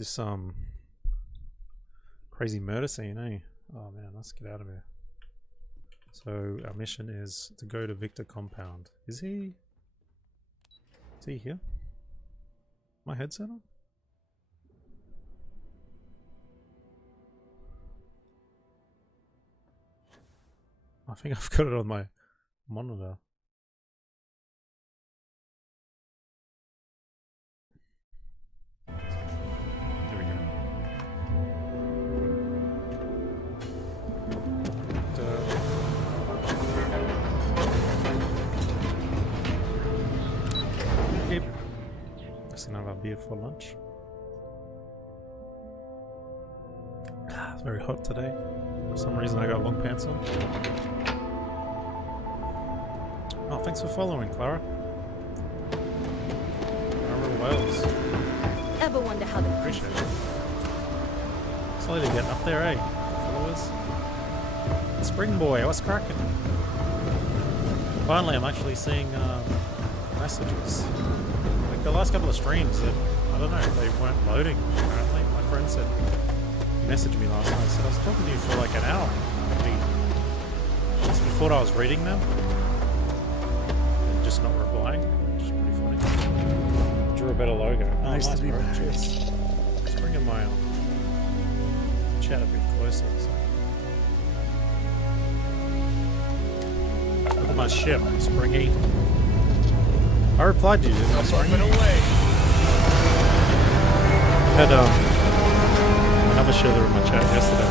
this crazy murder scene, eh? Oh man, let's get out of here. So our mission is to go to Victor compound. Is he here? My headset on? I think I've got it on my monitor. There we go. Yep. Just gonna have a beer for lunch. It's very hot today. For some reason I got long pants on. Oh, thanks for following, Clara. Wales. Ever wonder how the Appreciate it. Slowly getting up there, eh? Followers. Spring Boy, what's cracking? Finally, I'm actually seeing messages. Like the last couple of streams, that I don't know, they weren't loading. Apparently, my friend said he messaged me last night. Said I was talking to you for like an hour. He thought I was reading them, and just not replying. Which is pretty funny. Drew a better logo. Nice to be back. Cheers. Let's bring in my chat a bit closer. So. Look at my ship, Springy. I replied to you, didn't I, Springy? Had another sharer in my chat yesterday.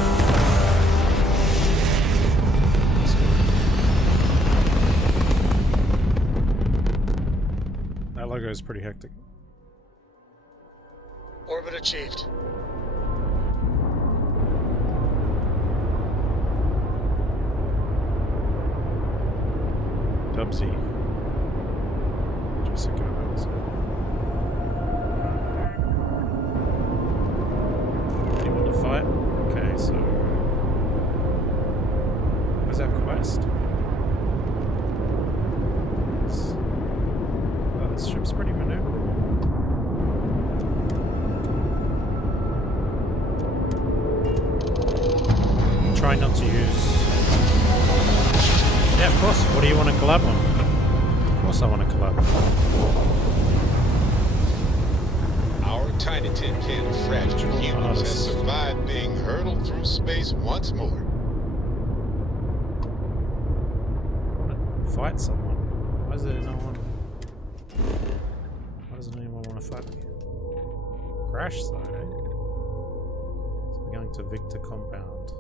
That logo is pretty hectic. Orbit achieved. Dubsy. Just a go. You want to fight? Okay, so where's our quest? This ship's pretty maneuverable. Try not to use... Yeah, of course. What do you want to collab on? Of course I want to collab. Our tiny tin can of fragile humans has survived being hurtled through space once more. I want to fight someone. Why is there no one... Why doesn't anyone want to fight me? Crash site, eh? So we're going to Victor compound.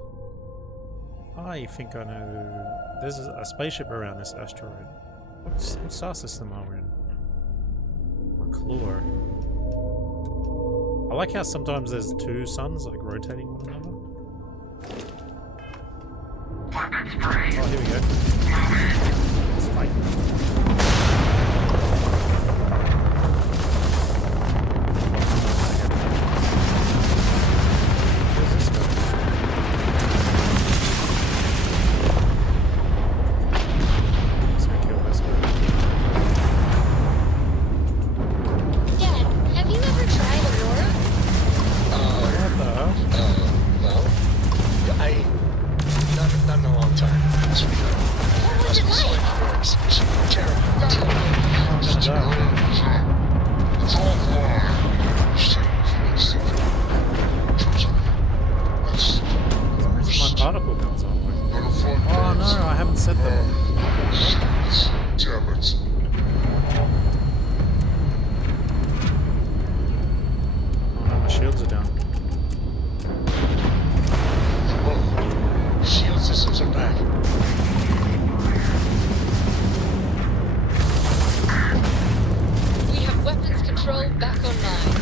I think I know... There's a spaceship around this asteroid. What star system are we in? McClure. I like how sometimes there's two suns like rotating one another. Oh, here we go. Let's fight. Where's this guy? Let's go kill Lesgo. Dad, have you ever tried Aurora? What the hell? Well, not in a long time. What was it like? Terrible. Just It's all wrong. Where's my particle guns on? Oh no, I haven't set them. Damn it. Oh no, my shields are down. Shield systems are back. We have weapons control back online.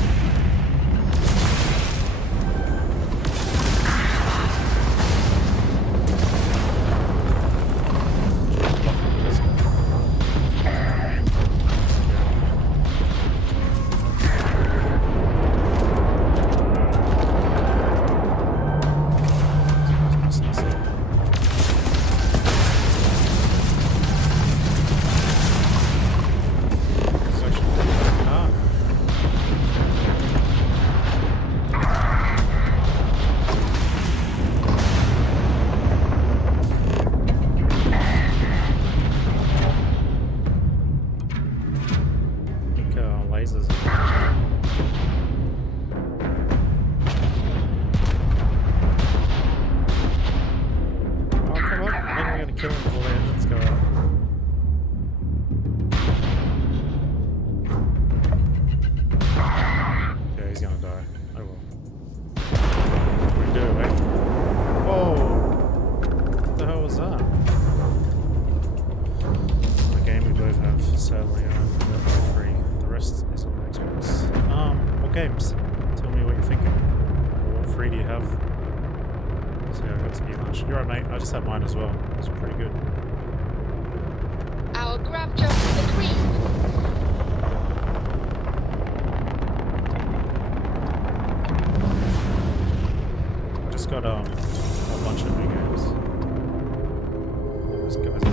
games. Tell me what you're thinking. Or what free do you have? So yeah, I got to eat lunch. You're right, mate. I just had mine as well. It's pretty good. Our grav jump to the green. I just got a bunch of new games. Those guys are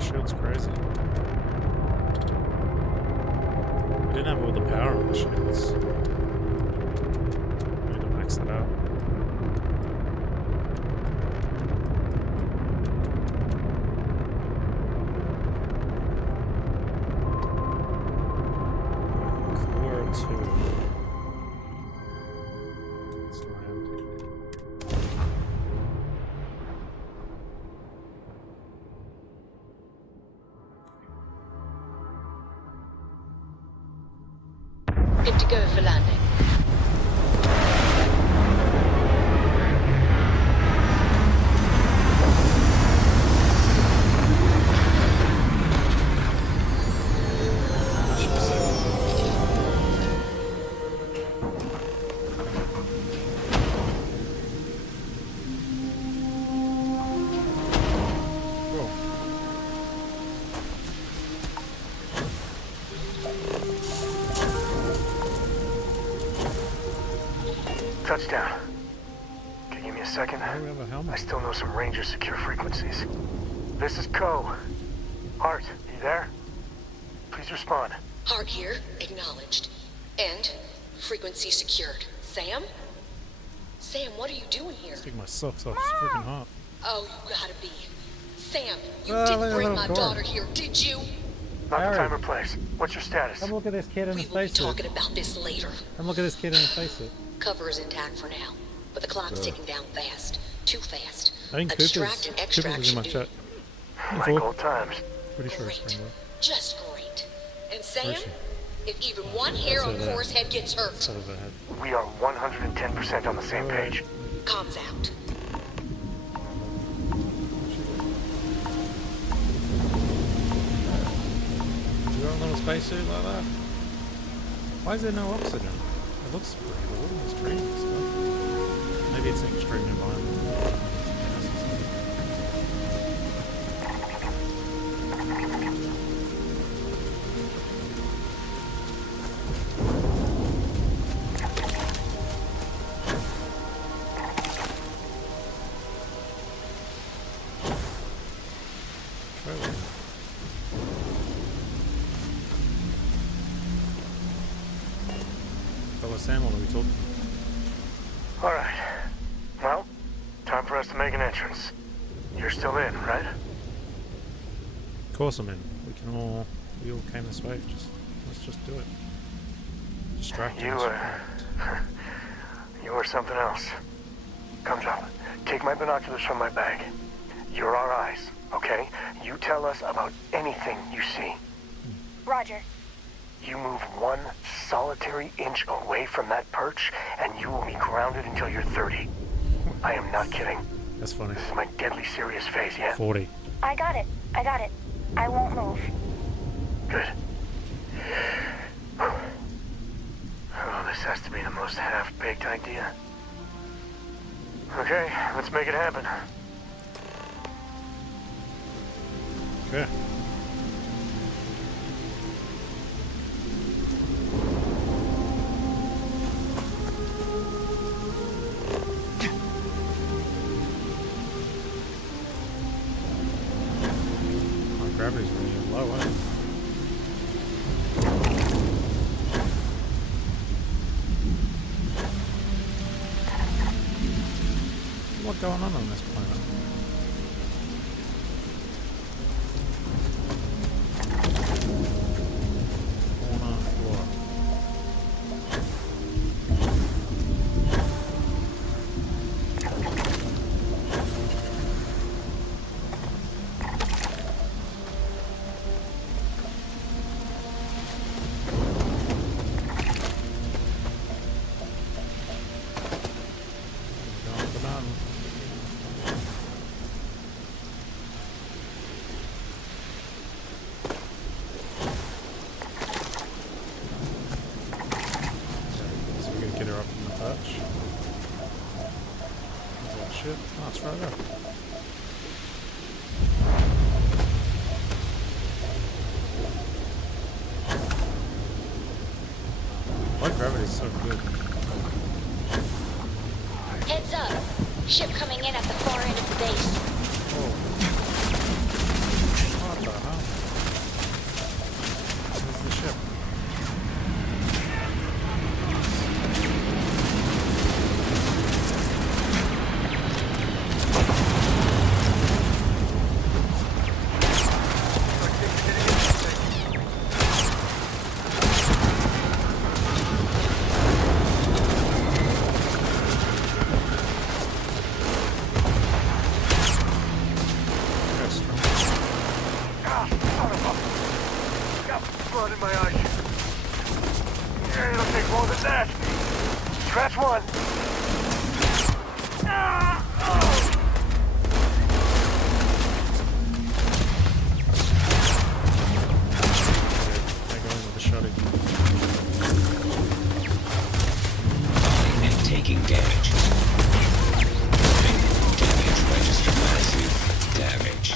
shield's crazy. I didn't have all the power on the shields. I need to max it out. Core 2. Let's land. Good to go for landing. Touchdown. Can you give me a second? Why do we have a helmet? I still know some Ranger secure frequencies. This is Co. Hart, you there? Please respond. Hart here, acknowledged. And frequency secured. Sam? Sam, what are you doing here? Take my socks off. It's freaking hot. Oh, you gotta be. Sam, you Look at didn't that bring little my door. daughter here, did you? Not Harry. the time or place. What's your status? Come look at this kid in We the will be spacesuit. talking about this later. Come look at this kid in the spacesuit. Cover is intact for now, but the clock's ticking down fast. Too fast. I think Extract and Cooper's in extraction my duty. chat. Like Info. old times. Pretty sure it's Great. Springwood. Just great. And Sam, Where is she? if even one hair on over there. Core's head gets hurt, It's out of her head. We are 110% on the same page. comms out. You got a little spacesuit like that? Why is there no oxygen? It looks pretty cool in this tree and stuff. Maybe it's an extreme environment. Trailer. But with Sam, what are we talking? All right. Well, time for us to make an entrance. You're still in, right? Of course I'm in. We all came this way. Let's just do it. Distracting You, us. you were something else. Come, John. Take my binoculars from my bag. You're our eyes, okay? You tell us about anything you see. Roger. You move one solitary inch away from that perch, and you will be grounded until you're 30. I am not kidding. That's funny. This is my deadly serious phase, yeah? 40. I got it. I won't move. Good. Oh, this has to be the most half-baked idea. Okay, let's make it happen. Okay. My gravity's really low, eh? a lot going on this planet. Corner floor. Shit. Oh, it's right there. Why gravity's so good? Heads up. Ship coming in at the far end of the base. Oh. What the hell? Where's the ship? Scratch one. I go in with the shotty. And taking damage. Damage register massive damage.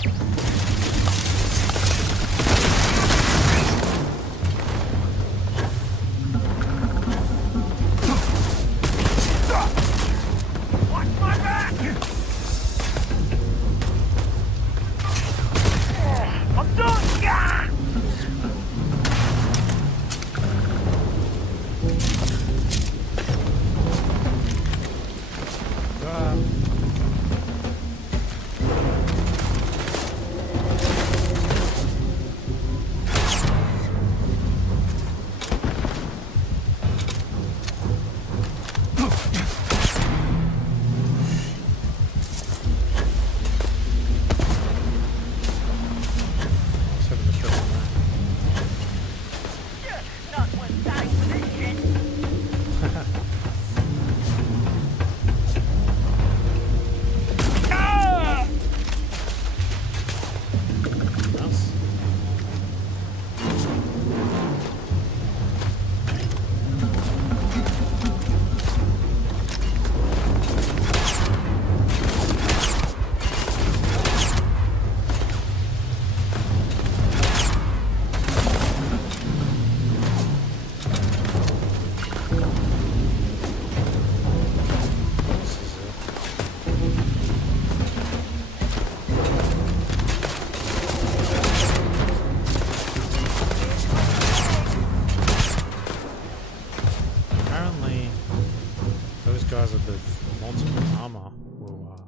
Guys with the multiple armor will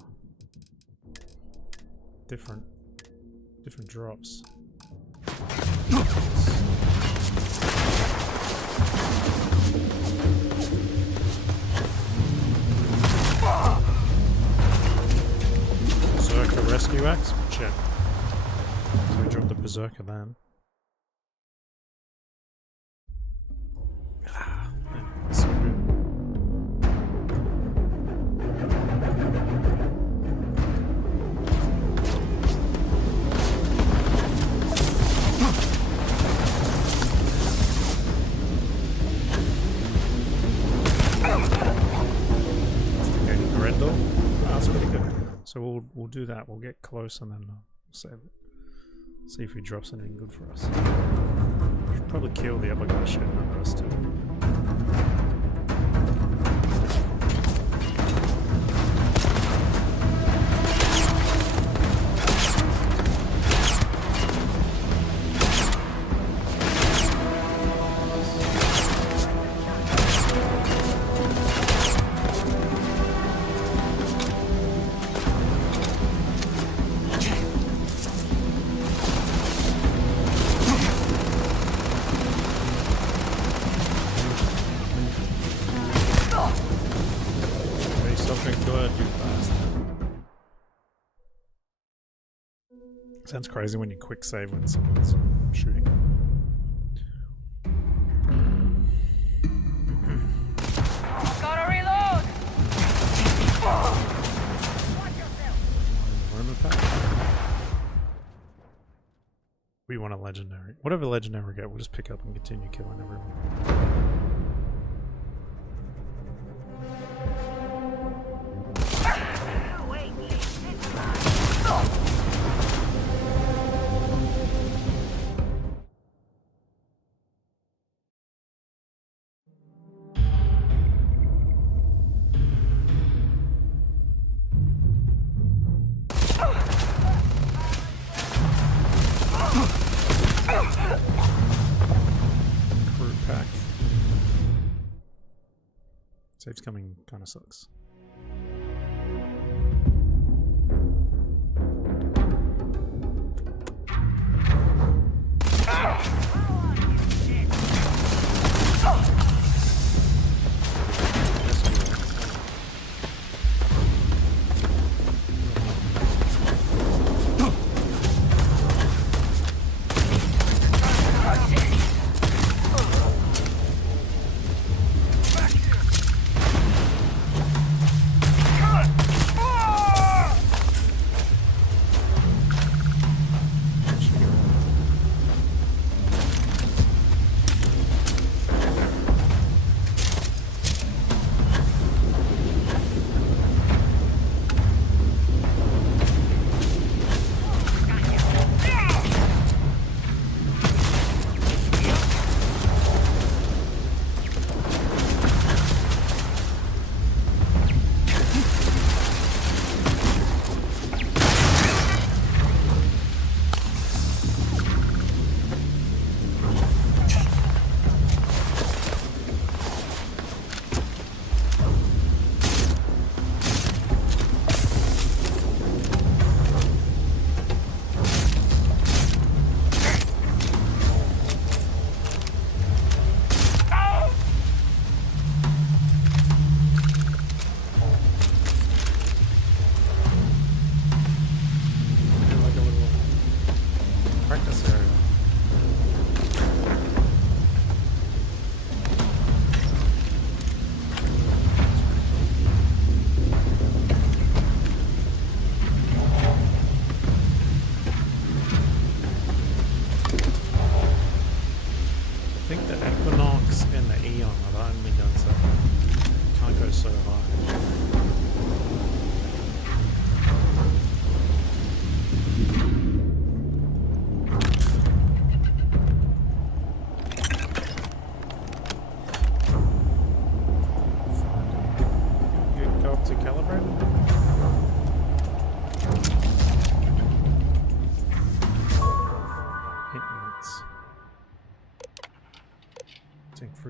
different drops. Berserker rescue axe? Check. So we dropped the Berserker then. Ah, man, that's so good. So we'll do that. We'll get close and then we'll save it. See if he drops anything good for us. Should probably kill the other guy shooting at us too. heard you fast. Sounds crazy when you quick save when someone's shooting. Gotta reload! Armor pack. We want a legendary. Whatever legendary we get, we'll just pick up and continue killing everyone. Save's coming kind of sucks.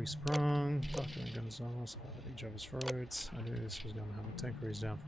Sprung, document guns on us, each other's throats. I knew this was going to happen. Tank freeze down.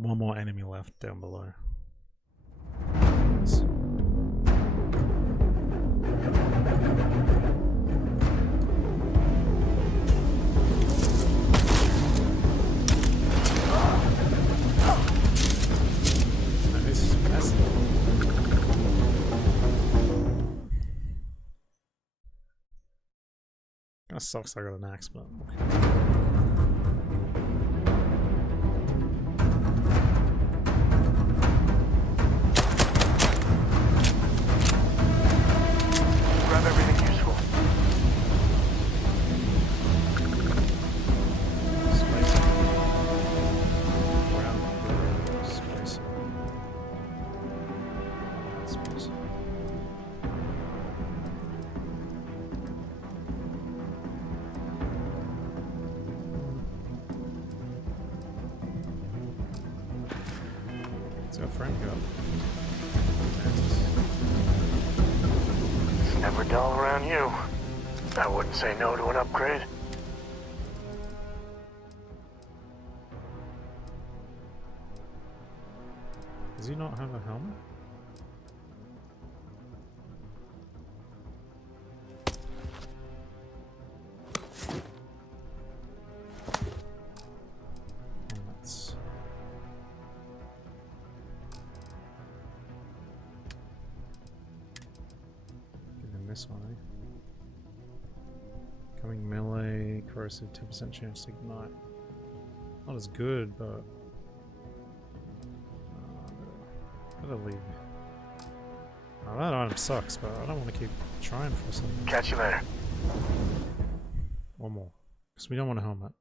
One more enemy left down below. sucks I got an axe, but okay. Grab everything useful. Spicy. Brown, spicy. That's spicy. Where's our friend go? It's never dull around you. I wouldn't say no to an upgrade. Does he not have a helmet? Helmets. Give him this one, eh? Coming melee, corrosive, 10% chance to ignite. Not as good, but better leave. Oh, that item sucks, but I don't want to keep trying for something. Catch you later. One more, because we don't want a helmet.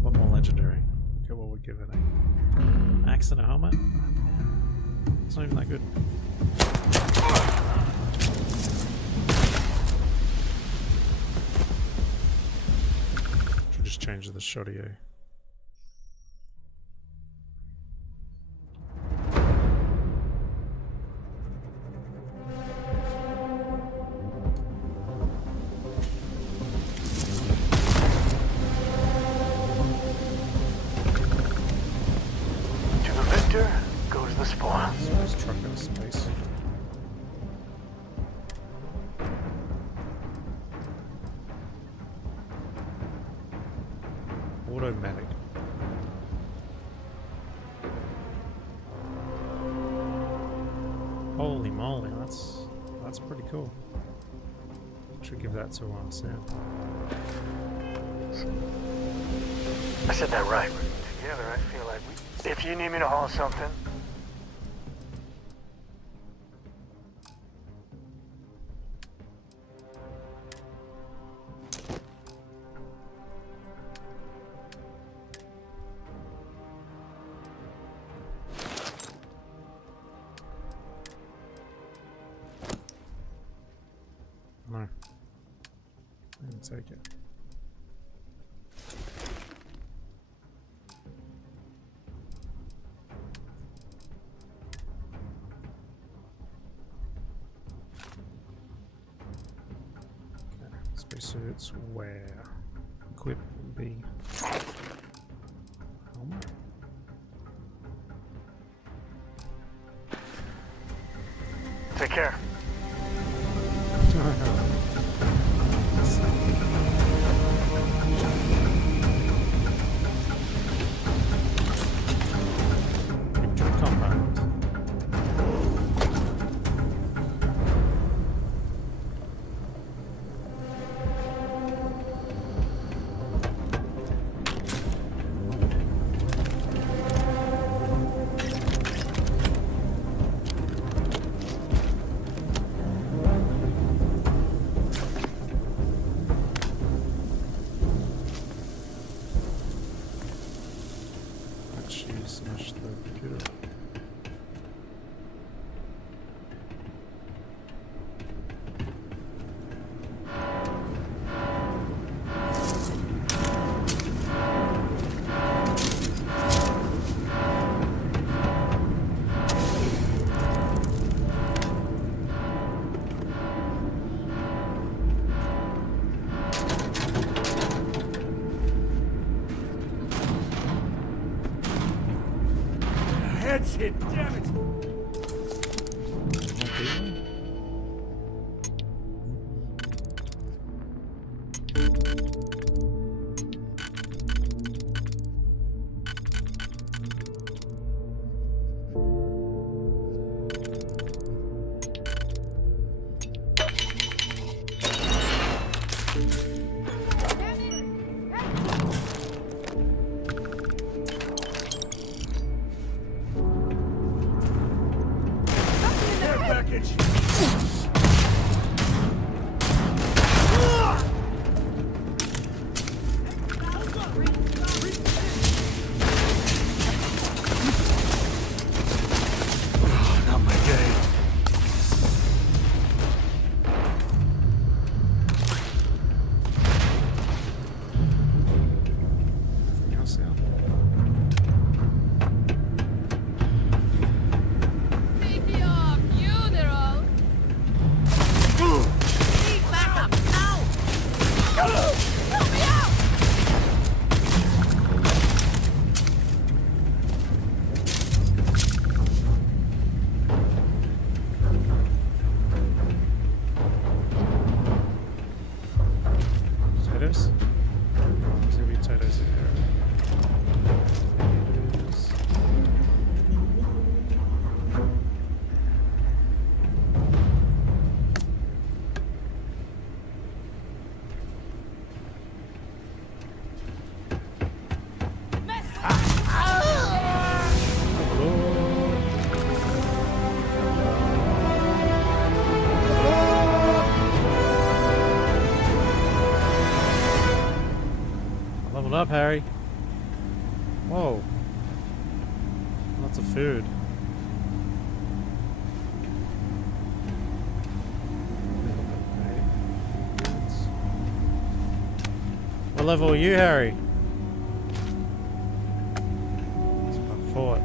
One more legendary. Look at what we're giving it. Axe and a helmet? It's not even that good. Should just change the shoddy, eh? To the victor goes the spoil. So this truck out of space. Automatic. Holy moly, that's pretty cool. Should give that to Sam. I said that right. Together, I feel like we... If you need me to haul something... No. I didn't take it. Okay, spacesuits where? Equip B. Helmet? Take care. Compound. Actually, smash the computer. Head's hit, damn it! potatoes? There's gonna be potatoes in here. Potatoes. Leveled up, Harry. Whoa. Lots of food. What level are you, Harry? It's my fort.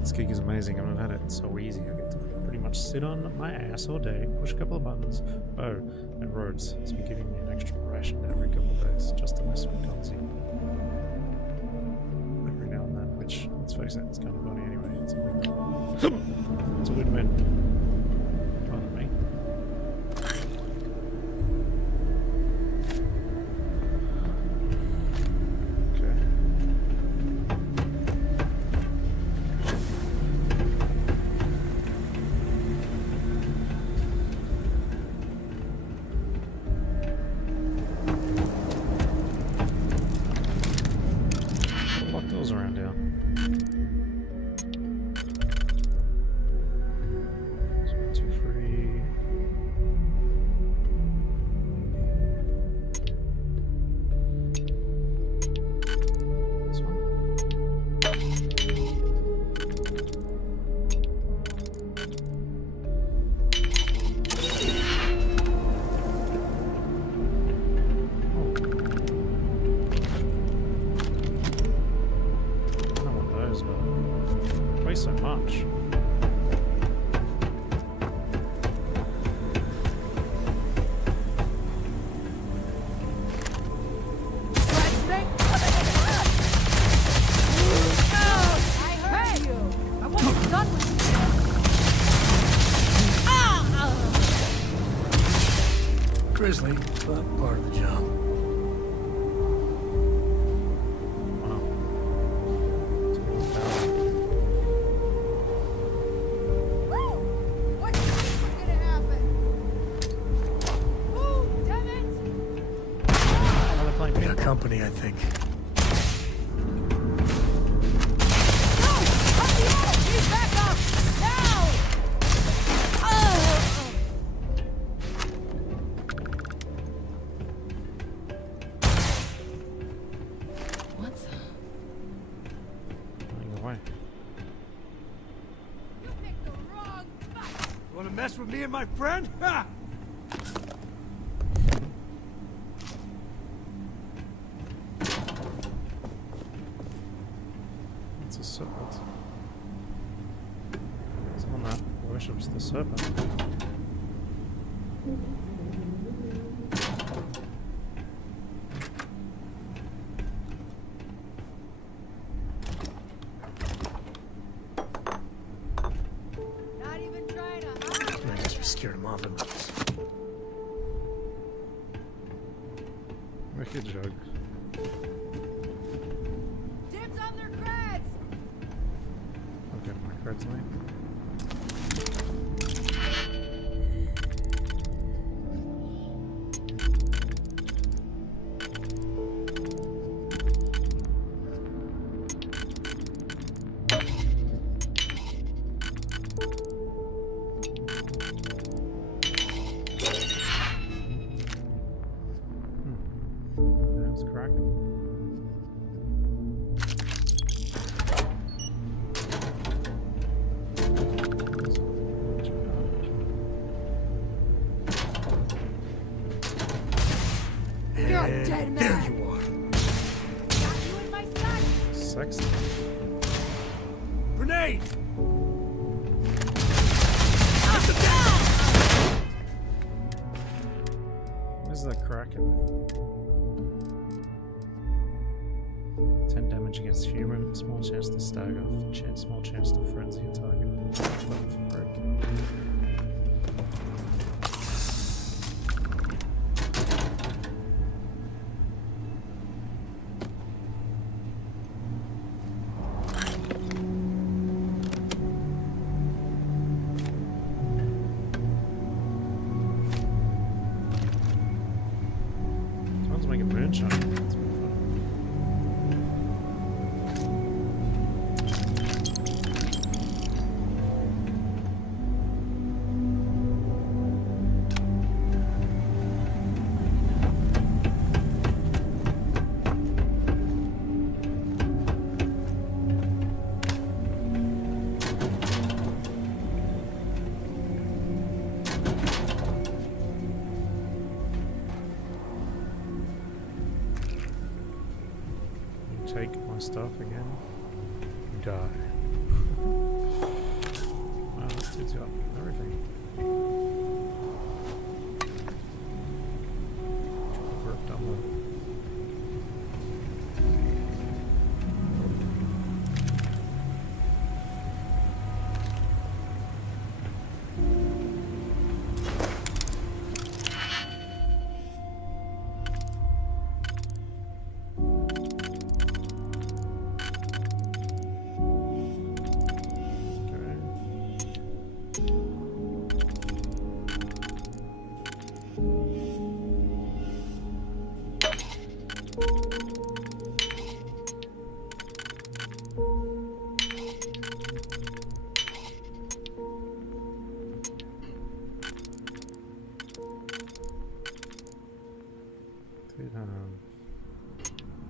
This gig is amazing. I've had it so easy. I get to pretty much sit on my ass all day, push a couple of buttons. Oh, and Rhodes has been giving me an extra ration every couple of days just to mess with Gonzi. Every now and then, which, let's face it, it's kind of funny anyway. It's a win. It's a win-win. Pardon me. Around here. So 1, 2, 3. This one. So much. Grizzly, but part of the job. Company, I think. What's that? Running away. You picked the wrong fight. Want to mess with me and my friend? Ha! It's a serpent. Someone that worships the serpent. Not even trying to hide. I guess we scared him off enough. Wicked jug. Dibs on their creds. I'll get my cards, mate. That's cracking. You're a dead man. There you are. Got you in my sight. Sexy. Grenade! Where's that Kraken? 10 damage against human, small chance to stagger, small chance to frenzy a target. Someone's making moonshine. That's pretty fun. Take my stuff again. You die. Wow, this dude's got everything. Work done with it.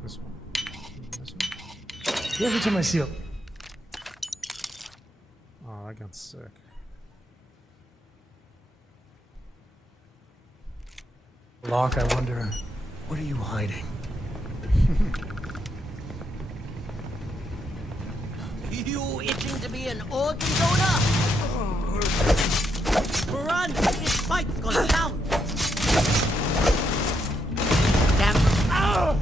This one. This one. Yeah, every time I see it. Oh, that gun's sick. Locke, I wonder, what are you hiding? You itching to be an organ donor? Run! This fight's gone down! Damn! Ow!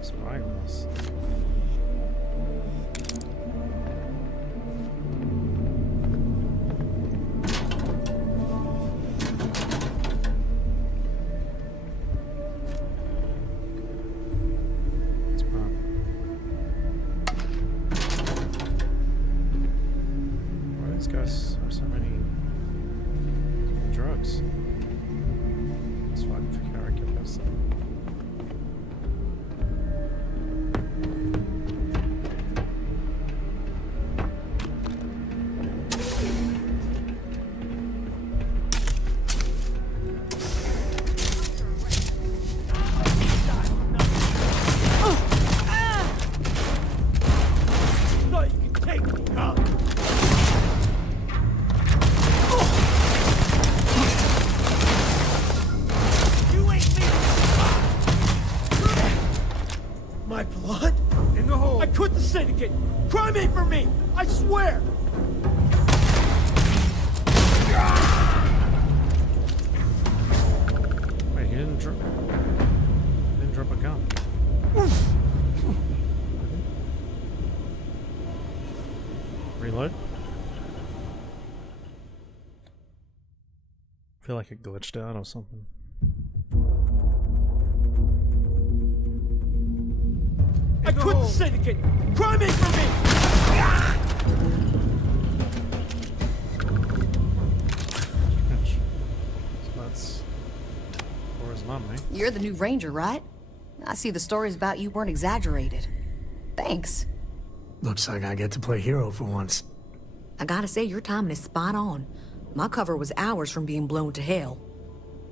Spyglass. Why these guys have so many drugs? Let's fucking figure out how to get this. My blood? In the hole. I quit the syndicate. Crime ain't for me. I swear. Wait, he didn't drop a gun. Reload. I feel like it glitched out or something. I quit the syndicate. Crime ain't for me. You're the new ranger, right? I see the stories about you weren't exaggerated. Thanks. Looks like I get to play hero for once. I gotta say, your timing is spot on. My cover was hours from being blown to hell.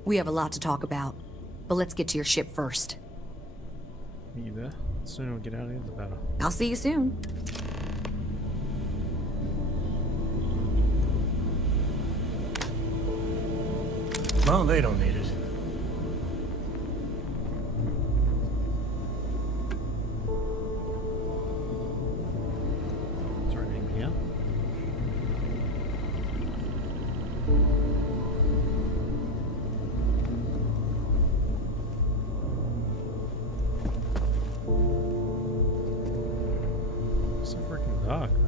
We have a lot to talk about, but let's get to your ship first. Meet you there. The sooner we get out of here, the better. I'll see you soon. Well, they don't need it. Is there anything here? It's so freaking dark, man.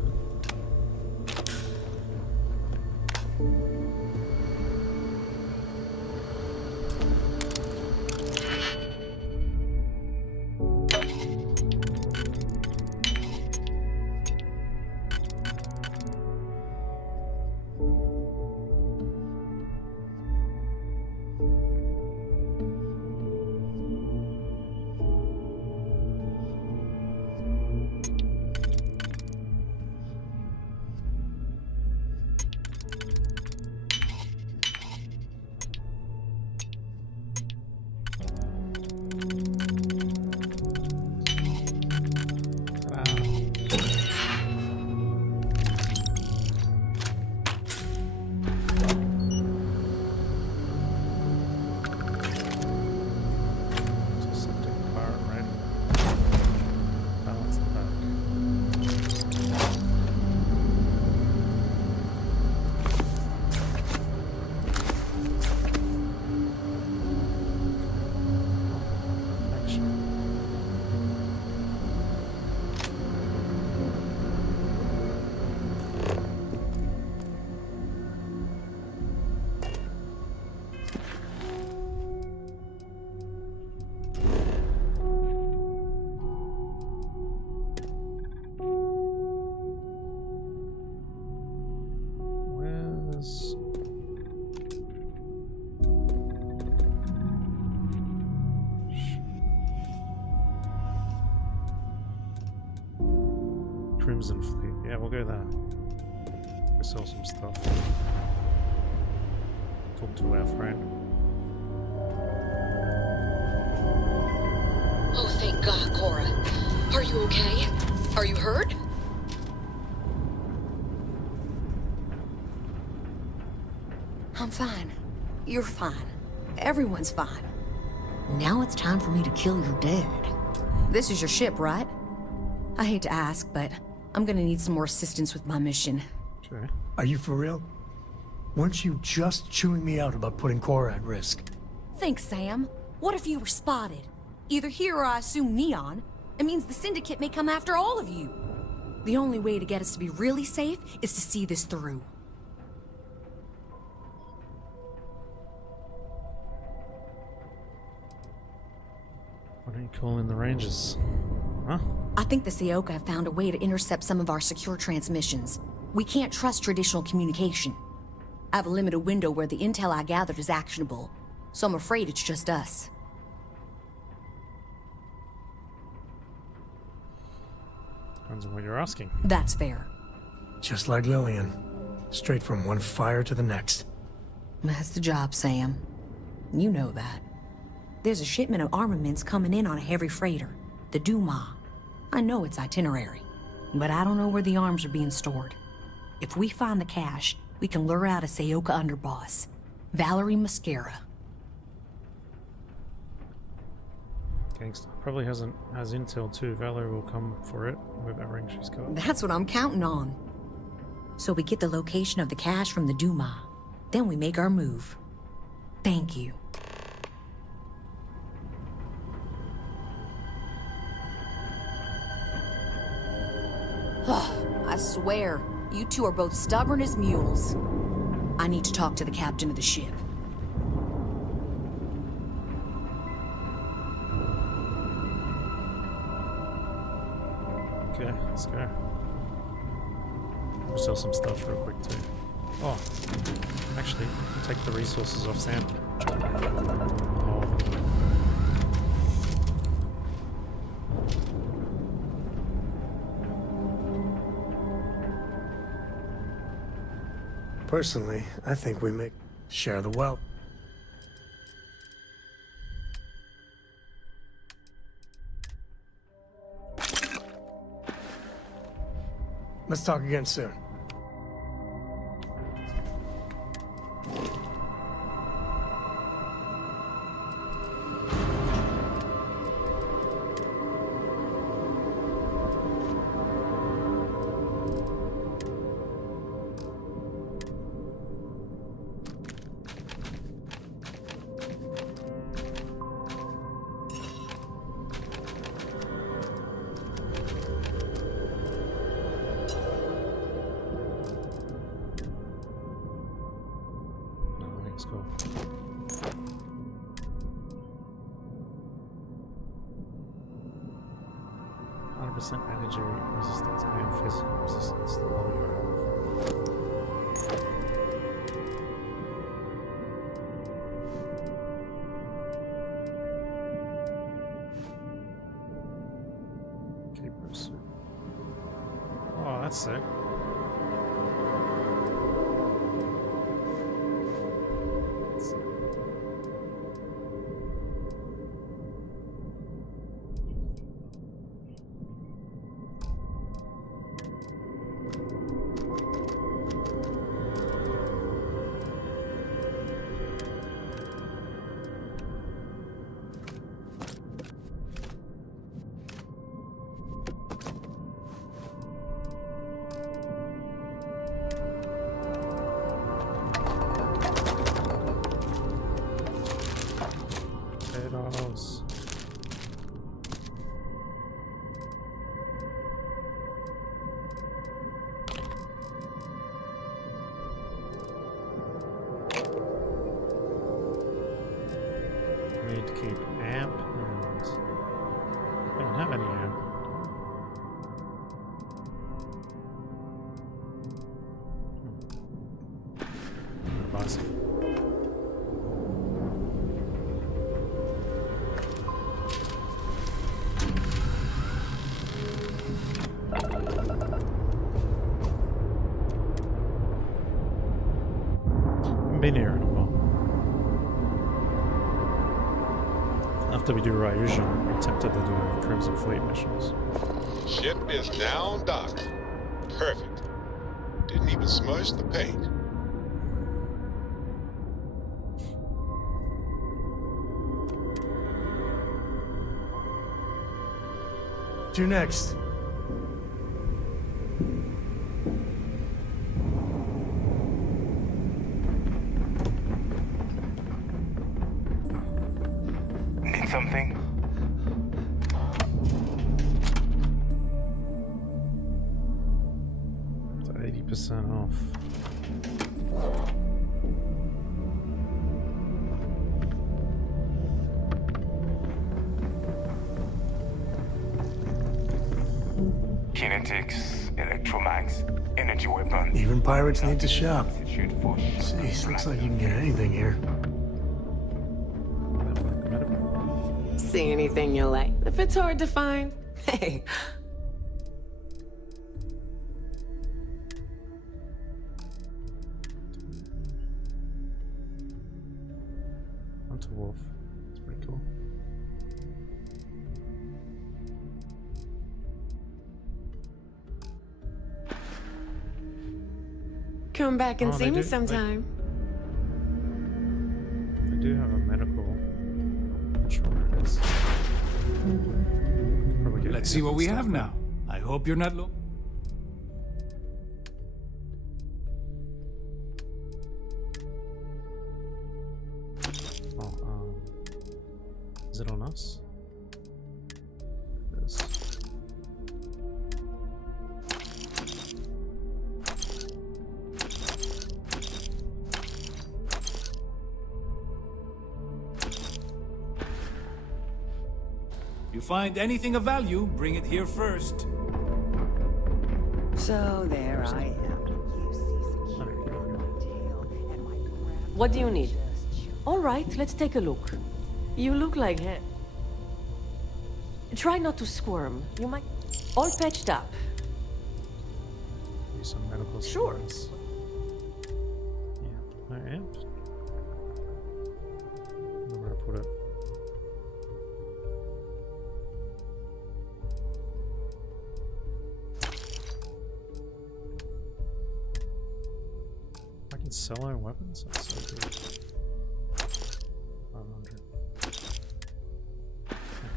Crimson Fleet. Yeah, we'll go there. Go sell some stuff. Talk to our friend. Oh, thank God, Cora. Are you okay? Are you hurt? I'm fine. You're fine. Everyone's fine. Now it's time for me to kill your dad. This is your ship, right? I hate to ask, but I'm gonna need some more assistance with my mission. Sure. Are you for real? Weren't you just chewing me out about putting Cora at risk? Thanks, Sam. What if you were spotted? Either here or I assume Neon. It means the Syndicate may come after all of you. The only way to get us to be really safe is to see this through. Why don't you call in the Rangers? Huh? I think the Seoka have found a way to intercept some of our secure transmissions. We can't trust traditional communication. I have a limited window where the intel I gathered is actionable, so I'm afraid it's just us. Depends on what you're asking. That's fair. Just like Lillian. Straight from one fire to the next. That's the job, Sam. You know that. There's a shipment of armaments coming in on a heavy freighter, the Duma. I know its itinerary, but I don't know where the arms are being stored. If we find the cache, we can lure out a Seoka underboss, Valerie Mascara. Gangster. Probably has intel too. Valerie will come for it with that ring she's got. That's what I'm counting on. So we get the location of the cache from the Duma. Then we make our move. Thank you. I swear, you two are both stubborn as mules. I need to talk to the captain of the ship. Okay, let's go. We'll sell some stuff real quick too. Oh, actually, take the resources off Sam. Oh. Personally, I think we make share the wealth. Let's talk again soon. Let's go. Energy resistance and physical resistance, the lower your health. Keepers. Oh, that's sick. Potatoes. Need to keep amp and I don't have any amp. I'm gonna buy some. Been here in a while. After we do Ryuja, I'm tempted to do Crimson Fleet missions. Ship is now docked. Perfect. Didn't even smudge the paint. To next. Need something? It's 80% off. Kinetics, electromags, energy weapon. Even pirates need to shop. Shoot for Jeez, looks like you can get anything here. See anything you like. If it's hard to find, hey. Hunter Wolf. That's pretty cool. Come back and Oh, see they me do- sometime. I do have a medical. I'm not sure where it is. Probably get Let's see what we stuff have back. now. I hope you're not low. Oh, is it on us? It is. You find anything of value, bring it here first. So there I am. What do you need? All right, let's take a look. You look like him. Try not to squirm. You might... All patched up. Use some medical Sure. supplies. can sell our weapons? That's so good. 500.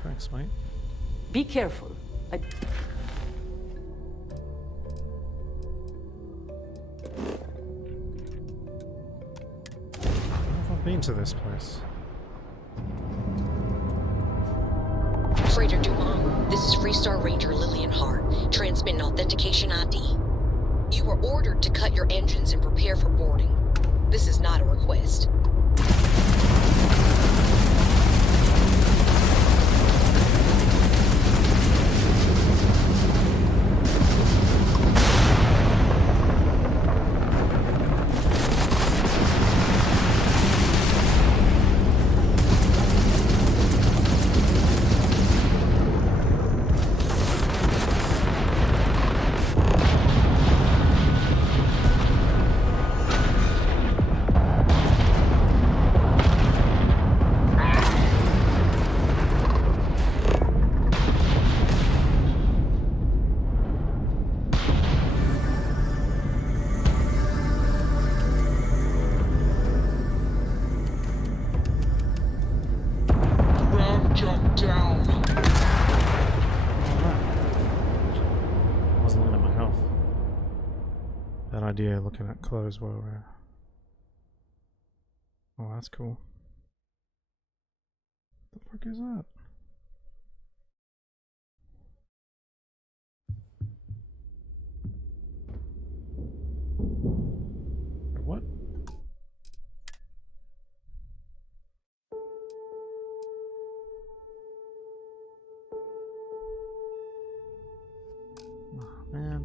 Thanks, mate. Be careful. I've been to this place. Freighter Dumont, this is Freestar Ranger Lillian Hart, transmitting authentication ID. You were ordered to cut your engines and prepare for boarding. This is not a request. Idea looking at clothes while we're... Oh, that's cool. What the fuck is that? What? Oh, man.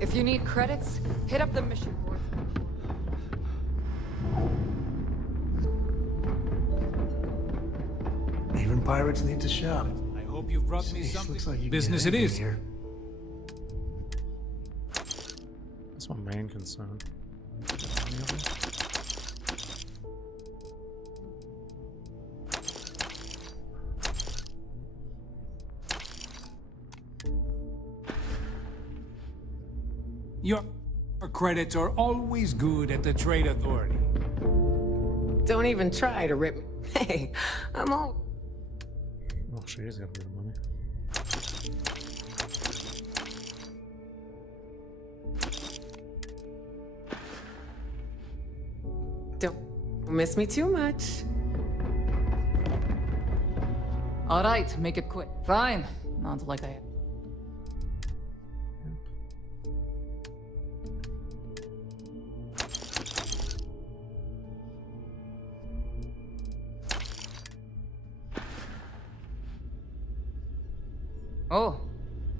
If you need credits, hit up the mission board. Even pirates need to shop. I hope you've brought me Jeez, something. looks like you Business get it anything is. here. That's my main concern. Your credits are always good at the Trade Authority. Don't even try to rip me. Hey, I'm all... Oh, she is got a bit of money. Don't miss me too much. All right, make it quick. Fine. Not like I... Oh,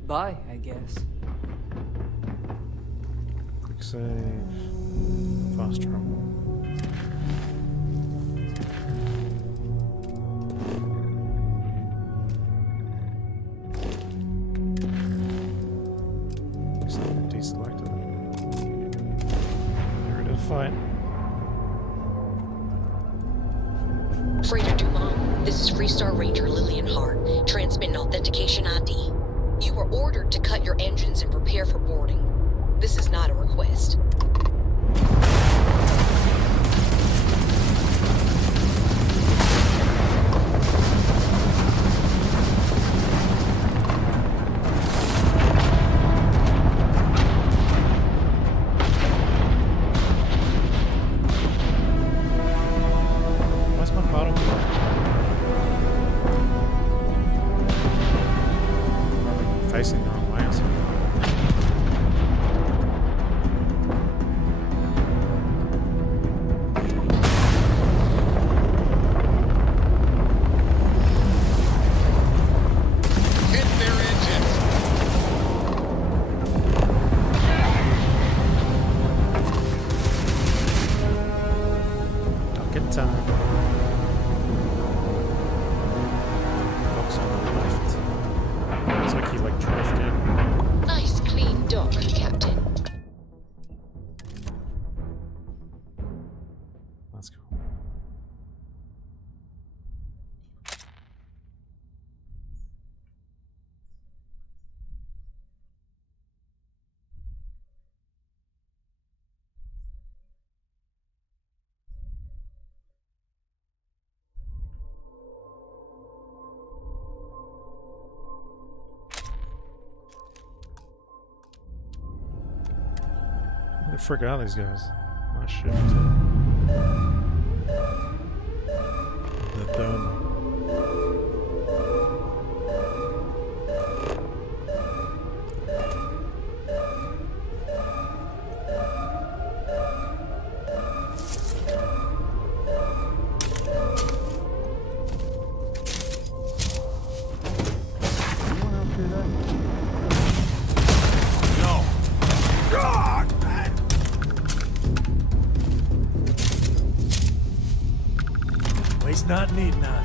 bye, I guess. Quick save. Fast travel. Something deselected. Ready to fight. Freighter Dumont, this is Freestar Ranger Lillian Hart, transmitting authentication ID. You were ordered to cut your engines and prepare for boarding. This is not a request. Where's my bottom? Facing the wrong way or something. Hit their engines. Good time. Box on the left. Looks like he like drifted. Nice clean dock, Captain. That's cool. the frick are these guys? My shit. The dome. Waste not, need not.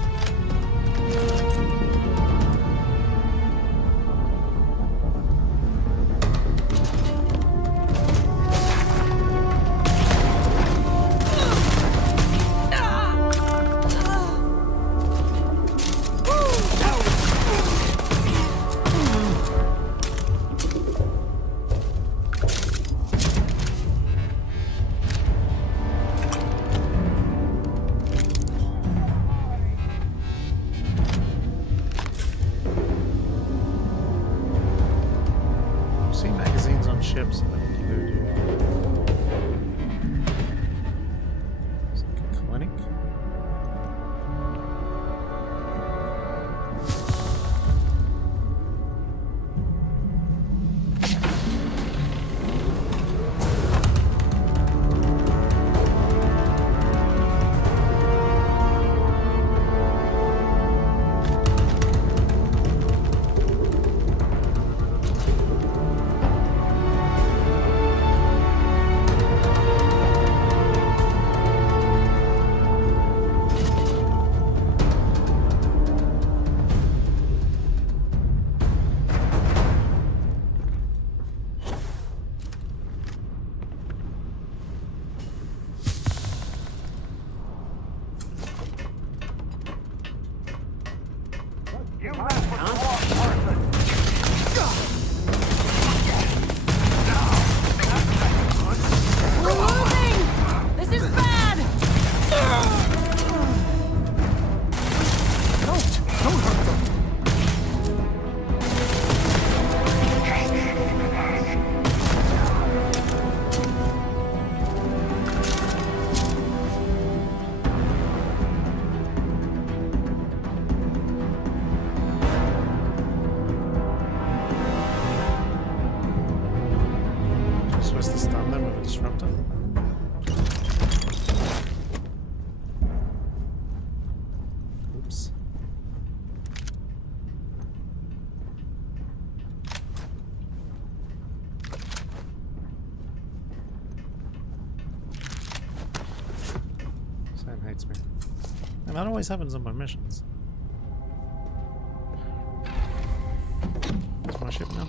Ships like you do. It's like a clinic. Supposed to stun them with a disruptor? Oops. Sam hates me. And that always happens on my missions. That's my ship now.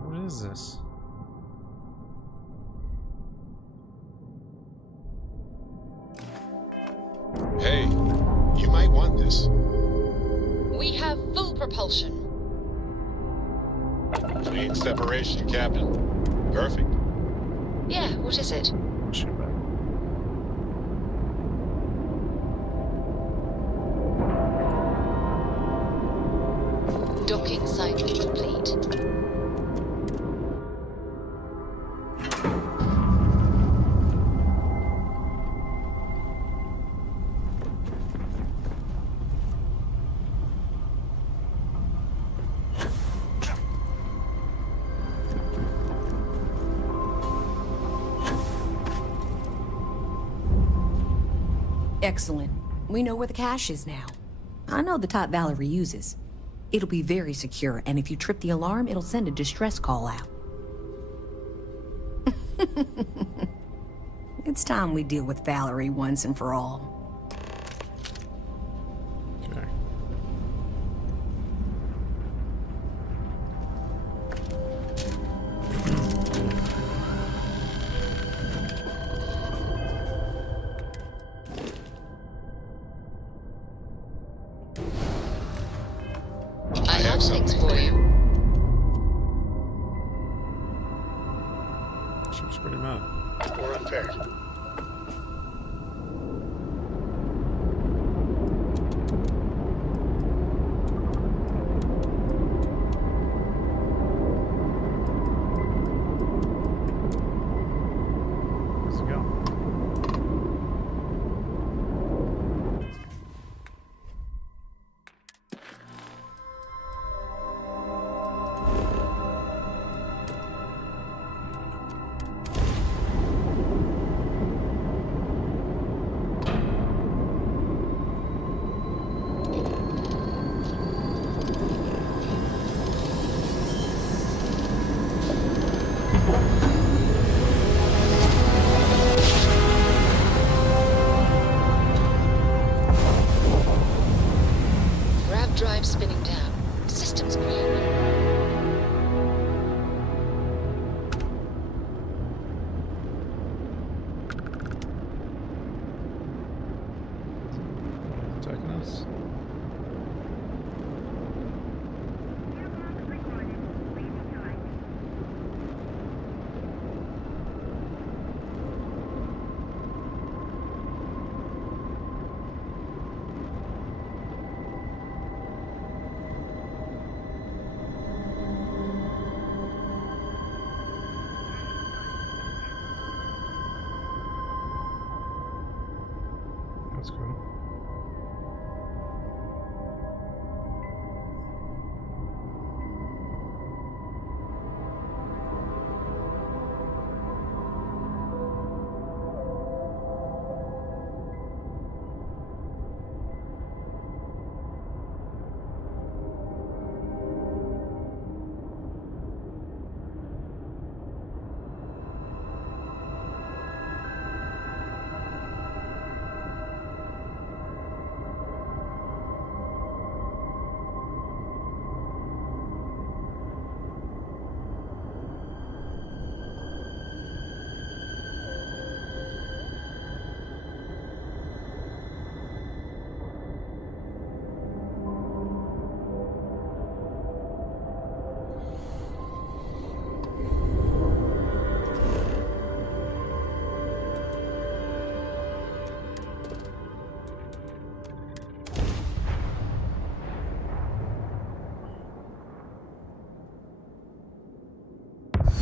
What is this? Hey, you might want this. We have full propulsion. Clean separation, Captain. Perfect. Yeah, what is it? Docking cycle complete. Excellent. We know where the cache is now. I know the type Valerie uses. It'll be very secure, and if you trip the alarm, it'll send a distress call out. It's time we deal with Valerie once and for all. Okay. I have things for you. Ship's pretty mad. We're unpaired. Let's go. Drive spinning down. Systems green. Attacking us. That's cool.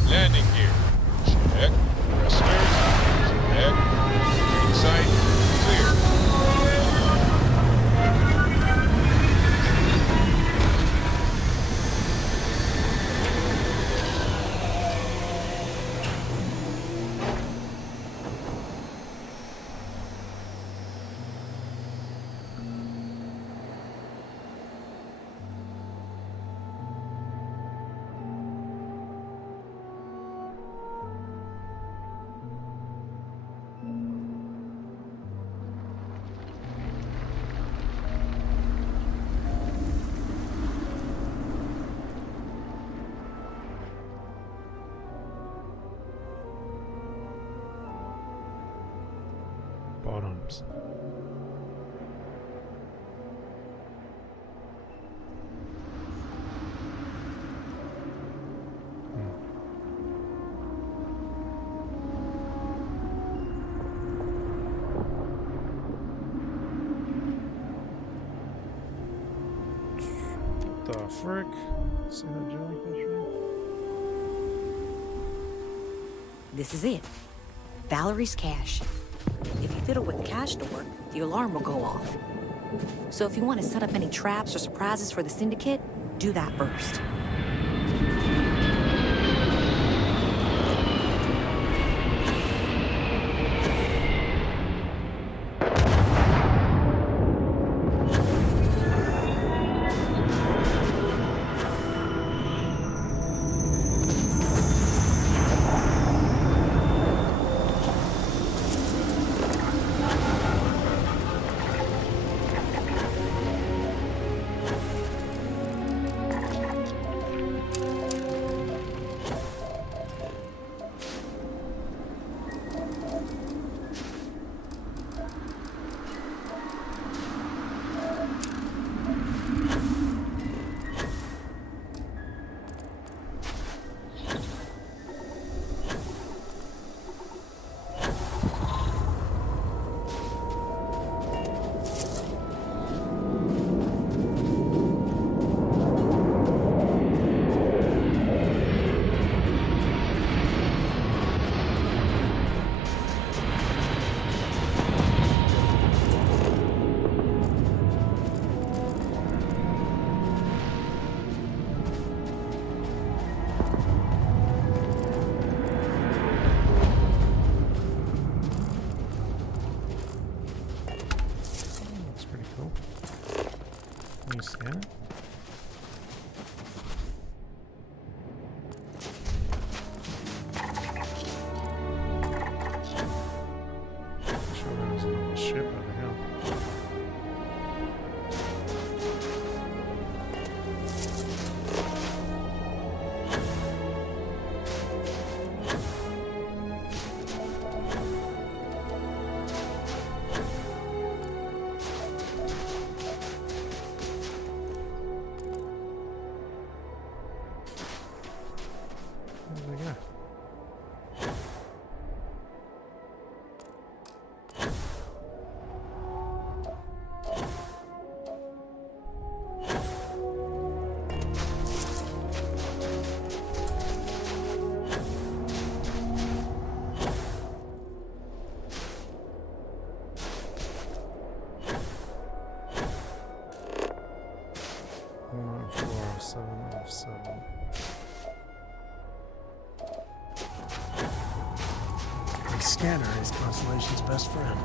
Landing gear. Check. Thrusters. Check. Insight. Clear. Bottoms. What the frick? See that jellyfish? This is it. Valerie's cache. If you fiddle with the cache door, the alarm will go off. So if you want to set up any traps or surprises for the Syndicate, do that first. scan it? I'm sure there was another ship over here. Where did they go? One, 4, 7, 7. The scanner is Constellation's best friend.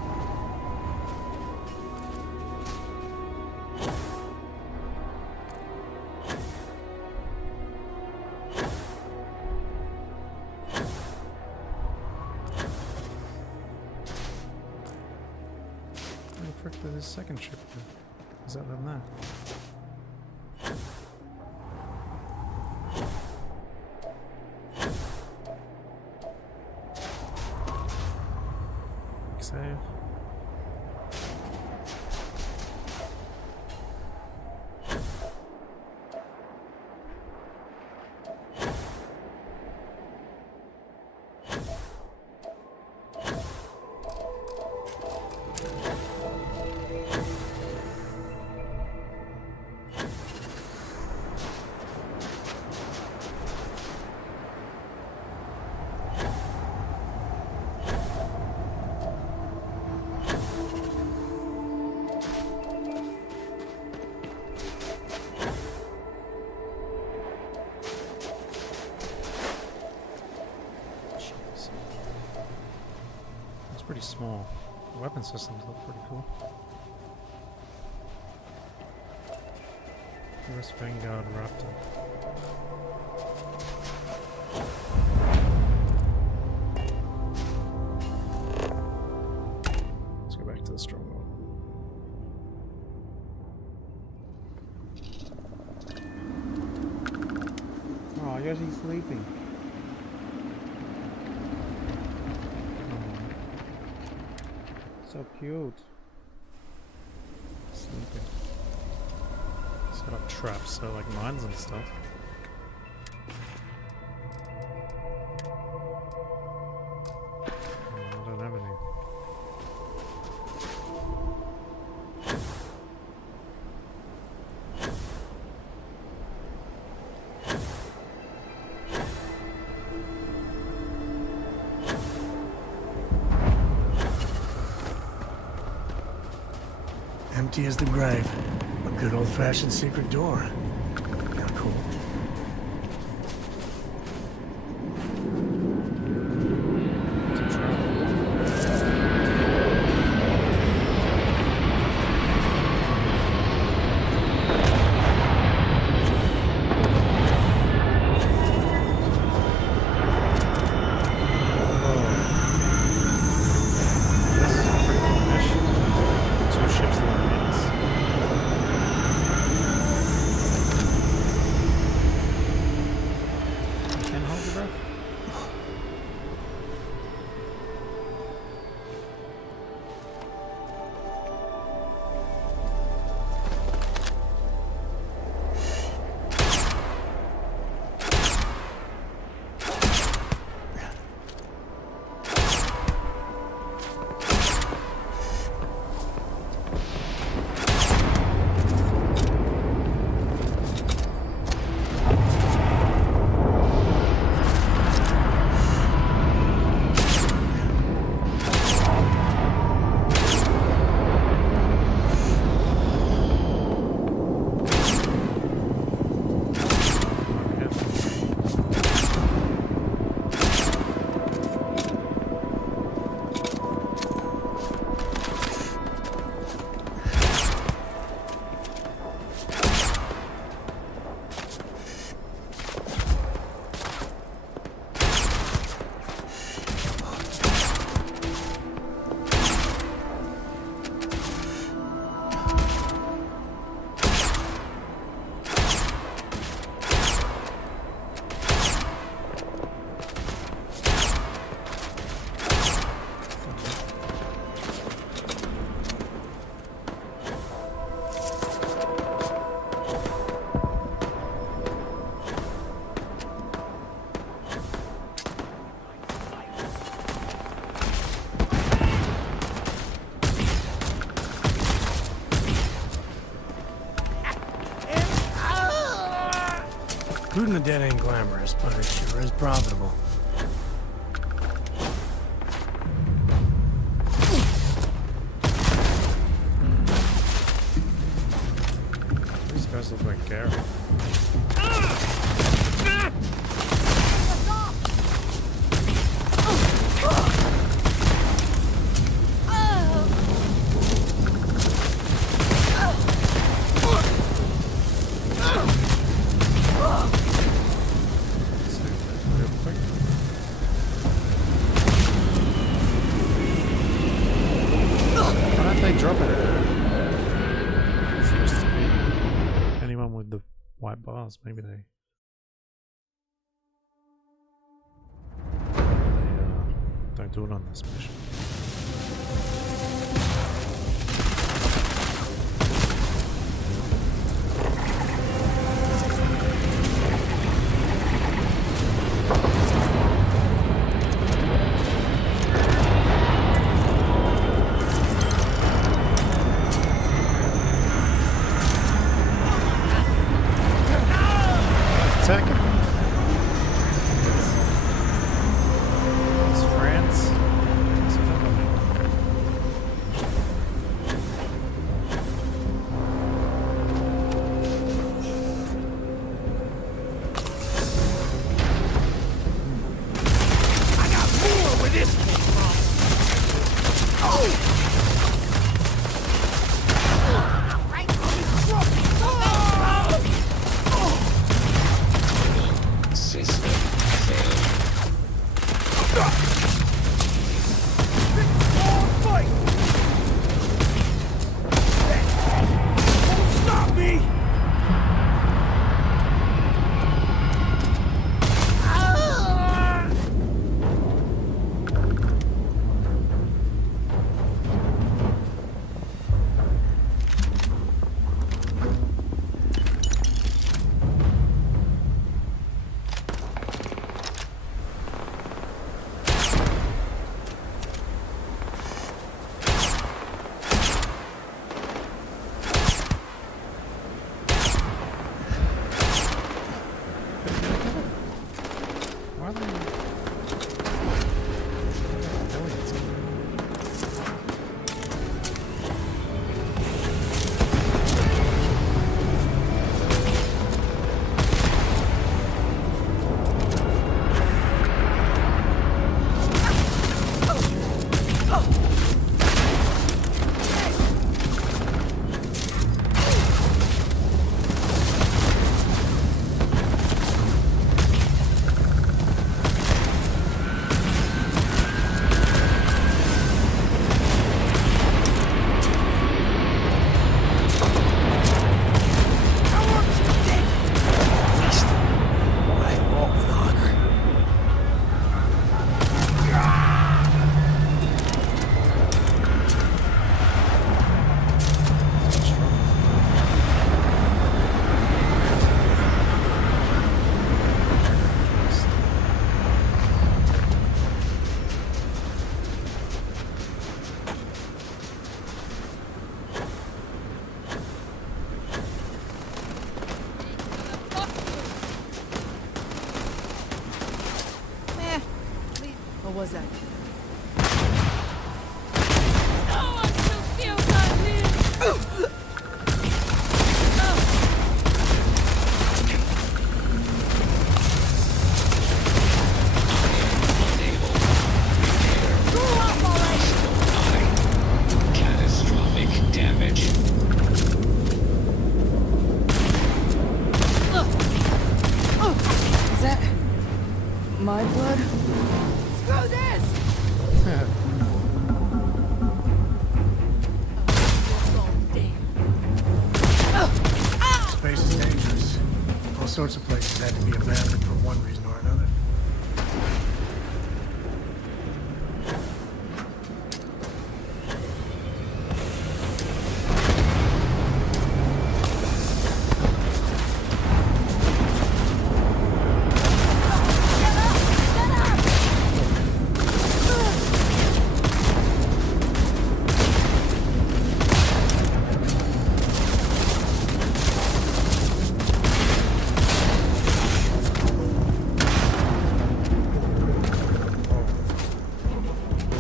Where the frick did this second ship go? Is that them there? Save. It's pretty small. The weapon systems look pretty cool. US Vanguard Raptor. Let's go back to the stronghold. Oh, Yoshi's sleeping. So cute. Sleeping. Set up traps, so like mines and stuff. I don't have any. Empty as the grave. A good old-fashioned secret door. How cool. Recruiting the dead ain't glamorous, but it sure is profitable. These guys look like Gary. Drop it. It's supposed to be anyone with the white bars. Maybe they don't do it on this mission. It's France. It's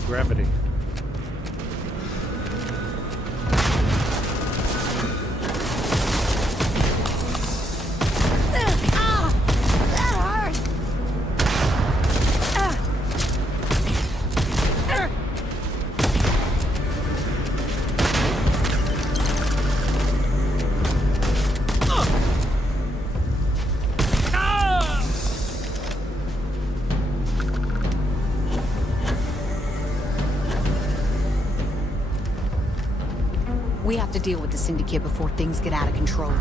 gravity. We have to deal with the Syndicate before things get out of control.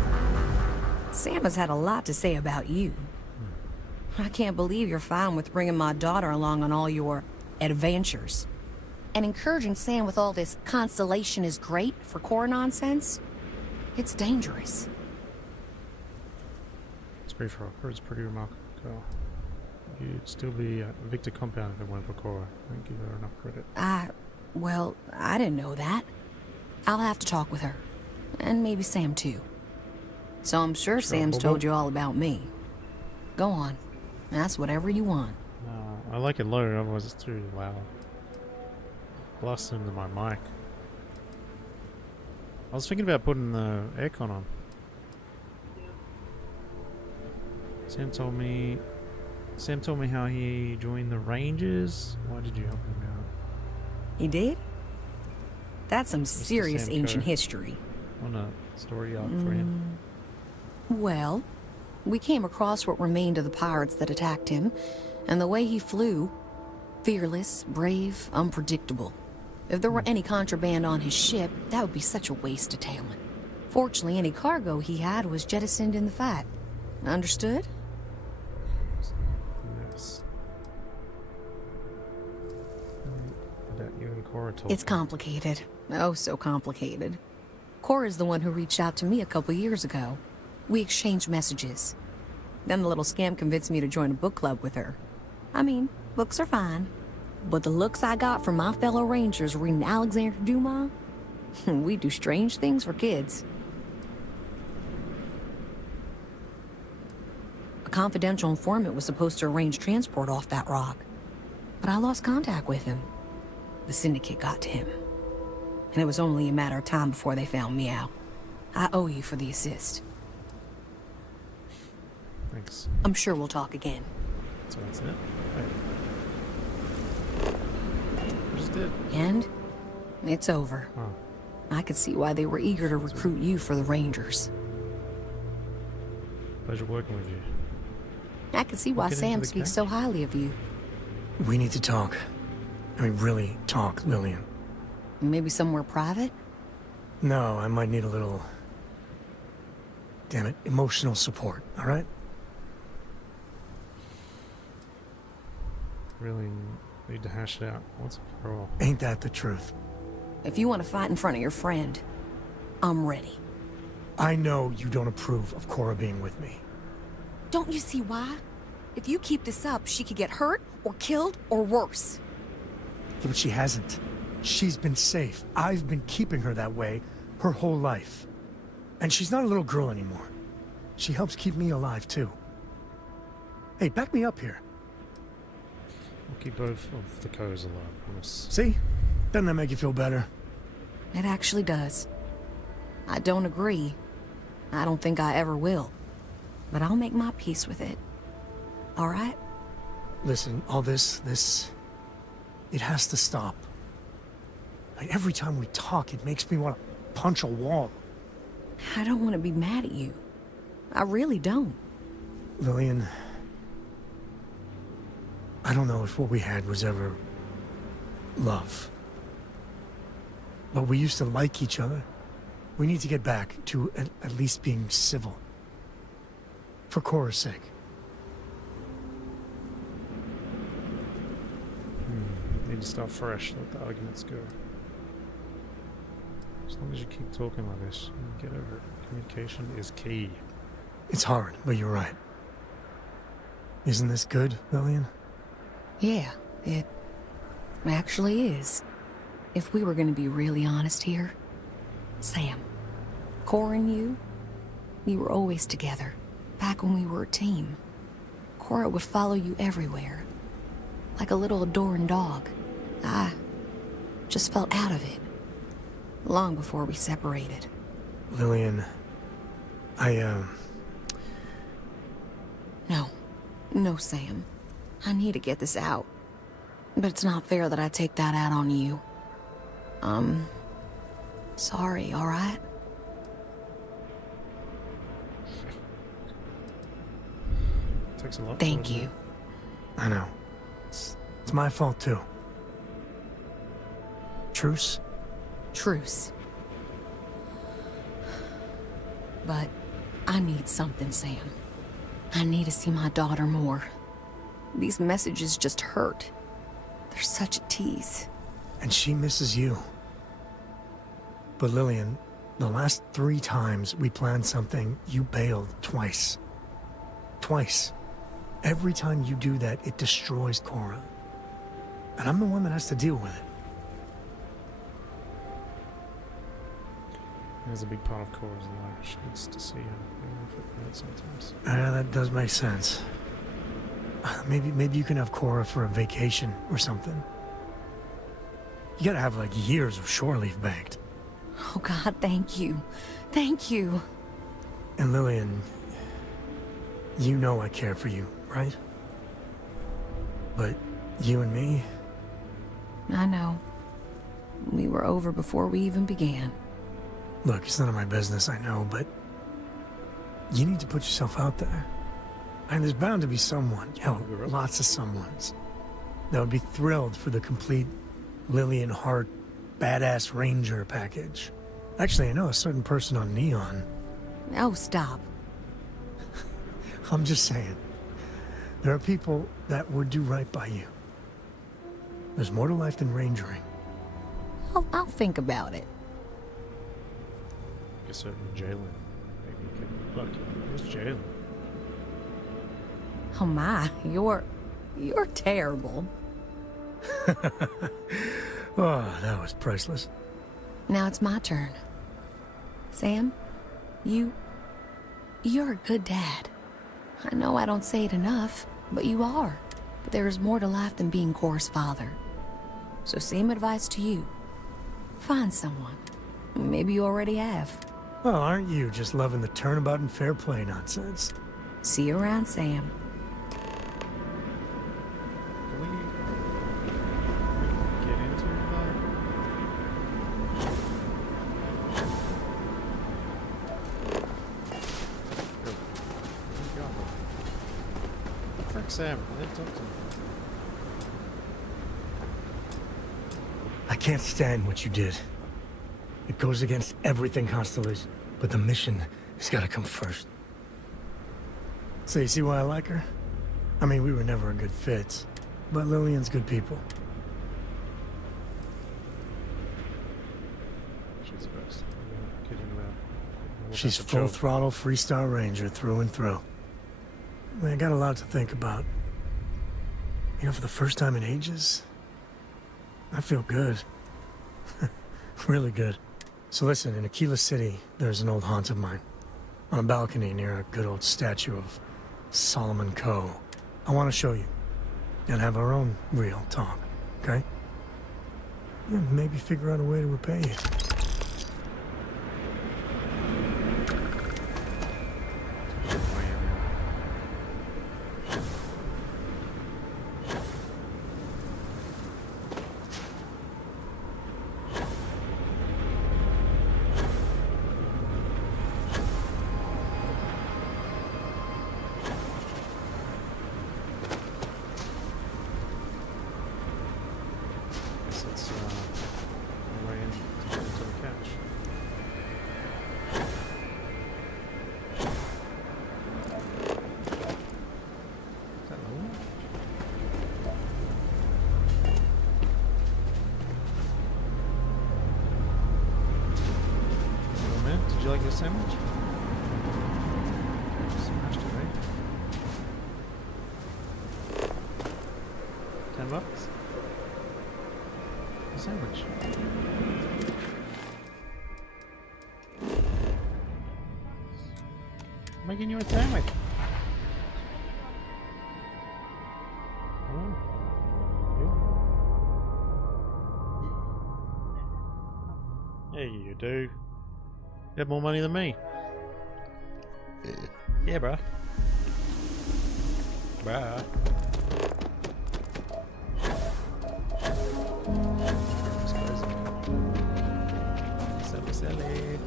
Sam has had a lot to say about you. I can't believe you're fine with bringing my daughter along on all your adventures. And encouraging Sam with all this constellation is great for core nonsense. It's dangerous. It's great for her. It's pretty remarkable. You'd still be a Victor compound if it weren't for Cora. I don't give her enough credit. Well, I didn't know that. I'll have to talk with her. And maybe Sam too. So I'm sure Sam's told you all about me. Go on. Ask whatever you want. I like it low, otherwise it's too loud. Blasting into my mic. I was thinking about putting the aircon on. Sam told me how he joined the Rangers. Why did you help him out? He did? That's some serious ancient history. On a story arc for him. Well, we came across what remained of the pirates that attacked him, and the way he flew, fearless, brave, unpredictable. If there were any contraband on his ship, that would be such a waste of talent. Fortunately, any cargo he had was jettisoned in the fight. Understood? Yes. That you and Cora talked. It's complicated. Oh, so complicated. Cora's the one who reached out to me a couple years ago. We exchanged messages. Then the little scamp convinced me to join a book club with her. I mean, books are fine. But the looks I got from my fellow Rangers reading Alexander Dumas, we do strange things for kids. A confidential informant was supposed to arrange transport off that rock, but I lost contact with him. The Syndicate got to him, and it was only a matter of time before they found me out. I owe you for the assist. Thanks. I'm sure we'll talk again. So that's it. Just did. And it's over. Oh. I could see why they were eager to recruit you for the Rangers. Pleasure working with you. I could see why Sam speaks so highly of you. We need to talk. I mean, really talk, Lillian. Maybe somewhere private? No, I might need a little... damn it, emotional support, all right? Really need to hash it out once and for all. Ain't that the truth? If you want to fight in front of your friend, I'm ready. I know you don't approve of Cora being with me. Don't you see why? If you keep this up, she could get hurt, or killed, or worse. Yeah, but she hasn't. She's been safe. I've been keeping her that way her whole life. And she's not a little girl anymore. She helps keep me alive, too. Hey, back me up here. We'll keep both of the co's alive, I promise. See? Doesn't that make you feel better? It actually does. I don't agree. I don't think I ever will. But I'll make my peace with it. All right? Listen, all this... it has to stop. Like, every time we talk, it makes me want to punch a wall. I don't want to be mad at you. I really don't. Lillian... I don't know if what we had was ever... love. But we used to like each other. We need to get back to at least being civil. For Cora's sake. Need to start fresh, let the arguments go. As long as you keep talking like this, you get over it. Communication is key. It's hard, but you're right. Isn't this good, Lillian? Yeah, it actually is. If we were going to be really honest here, Sam, Cora and you were always together. Back when we were a team. Cora would follow you everywhere. Like a little adoring dog. I Just felt out of it. Long before we separated. Lillian, No, Sam. I need to get this out. But it's not fair that I take that out on you. Sorry, alright? Takes a lot. Thank you. I know. It's my fault too. Truce? Truce. But I need something, Sam. I need to see my daughter more. These messages just hurt. They're such a tease. And she misses you. But Lillian, the last 3 times we planned something, you bailed twice. Twice. Every time you do that, it destroys Cora. And I'm the one that has to deal with it. There's a big part of Cora's life. She needs to see him, even if it hurts sometimes. Yeah, that does make sense. Maybe you can have Cora for a vacation or something. You gotta have like years of shore leave banked. Oh God, thank you. Thank you. And Lillian, you know I care for you, right? But you and me? I know. We were over before we even began. Look, it's none of my business, I know, but you need to put yourself out there. And there's bound to be someone, hell, lots of someones, that would be thrilled for the complete Lillian Hart badass ranger package. Actually, I know a certain person on Neon. Oh, stop. I'm just saying. There are people that would do right by you. There's more to life than rangering. I'll think about it. A certain Jalen. Maybe you could look. Who's Jalen? Oh my, you're terrible. Oh, that was priceless. Now it's my turn. Sam, you're a good dad. I know I don't say it enough, but you are. But there is more to life than being Cora's father. So same advice to you. Find someone. Maybe you already have. Well, aren't you just loving the turnabout and fair play nonsense? See you around, Sam. Can we get into that? Go. Where you going? Frick Sam, I didn't talk to him. I can't stand what you did. It goes against everything Constellation, but the mission has got to come first. So you see why I like her? I mean, we were never a good fit, but Lillian's good people. She's the best. I'm not kidding about. She's full throttle freestyle ranger through and through. I mean, I got a lot to think about. You know, for the first time in ages, I feel good. Really good. So listen, in Aquila City, there's an old haunt of mine. On a balcony near a good old statue of Solomon Coe. I want to show you. And have our own real talk, okay? Yeah, maybe figure out a way to repay you. Did you like your sandwich? Smashed it, right? $10? A sandwich. I'm making you a sandwich. Oh. Yeah, you do. You have more money than me. Yeah, bruh. Bruh. Silly.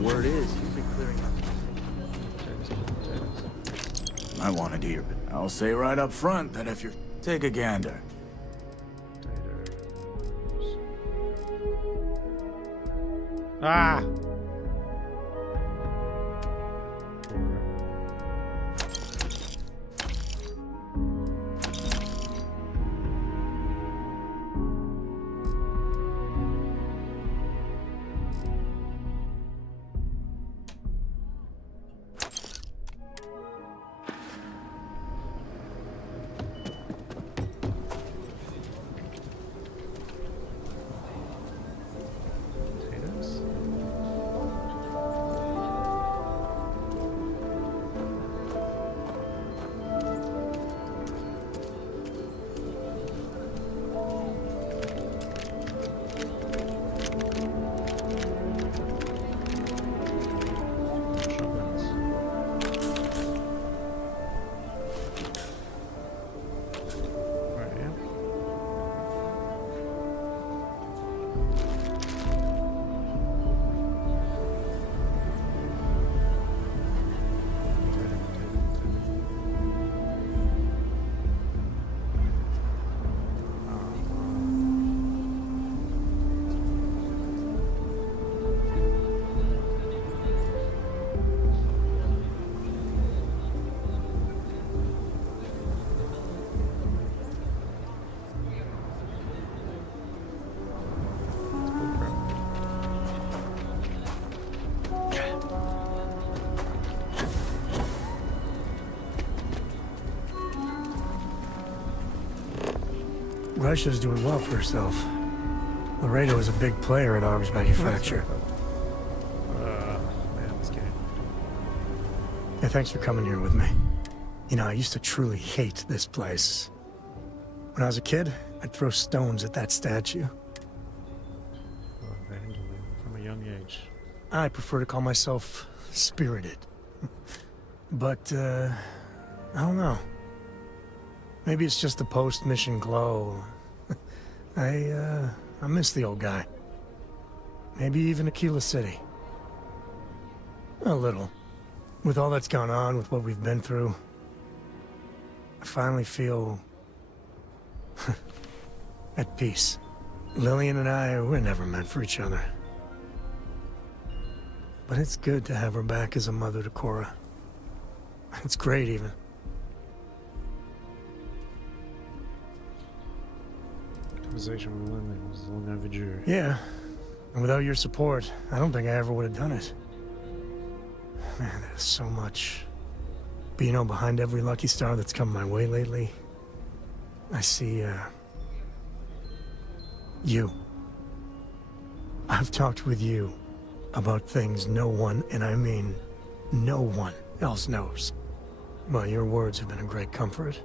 Word is, you've been clearing up. I want to do your bit. I'll say right up front that if you're... Take a gander. Ah! Russia's doing well for herself. Laredo is a big player in arms manufacture. Man, this game. Yeah, thanks for coming here with me. You know, I used to truly hate this place. When I was a kid, I'd throw stones at that statue. From a young age. I prefer to call myself spirited. But, I don't know. Maybe it's just the post-mission glow. I miss the old guy. Maybe even Aquila City. A little. With all that's gone on, with what we've been through, I finally feel at peace. Lillian and I were never meant for each other. But it's good to have her back as a mother to Cora. It's great, even. Conversation with Lillian was long overdue. Yeah. And without your support, I don't think I ever would have done it. Man, there's so much. But you know, behind every lucky star that's come my way lately, I see, you. I've talked with you about things no one, and I mean no one, else knows. Well, your words have been a great comfort.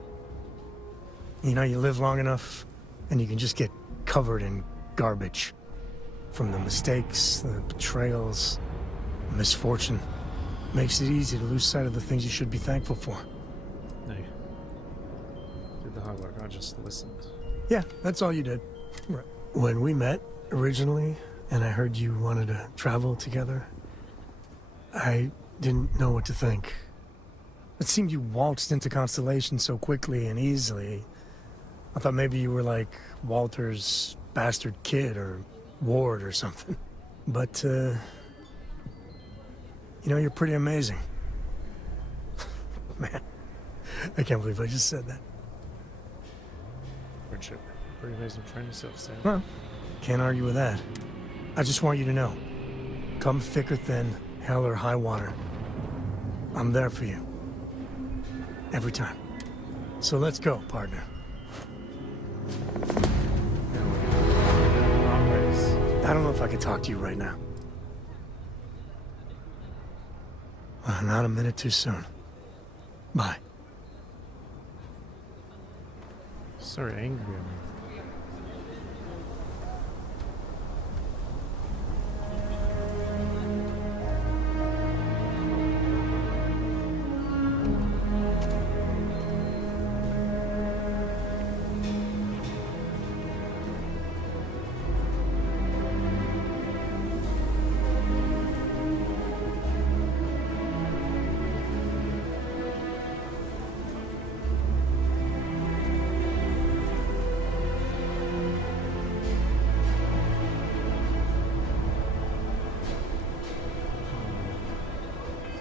You know, you live long enough, and you can just get covered in garbage. From the mistakes, the betrayals, misfortune. Makes it easy to lose sight of the things you should be thankful for. Hey. Did the hard work, I just listened. Yeah, that's all you did. Right. When we met, originally, and I heard you wanted to travel together, I didn't know what to think. It seemed you waltzed into Constellation so quickly and easily. I thought maybe you were like Walter's bastard kid or Ward or something. But, you know, you're pretty amazing. Man, I can't believe I just said that. Friendship. Pretty amazing friend yourself, Sam. Well, can't argue with that. I just want you to know, come thick or thin, hell or high water, I'm there for you. Every time. So let's go, partner. I don't know if I could talk to you right now. Not a minute too soon. Bye. So angry at me.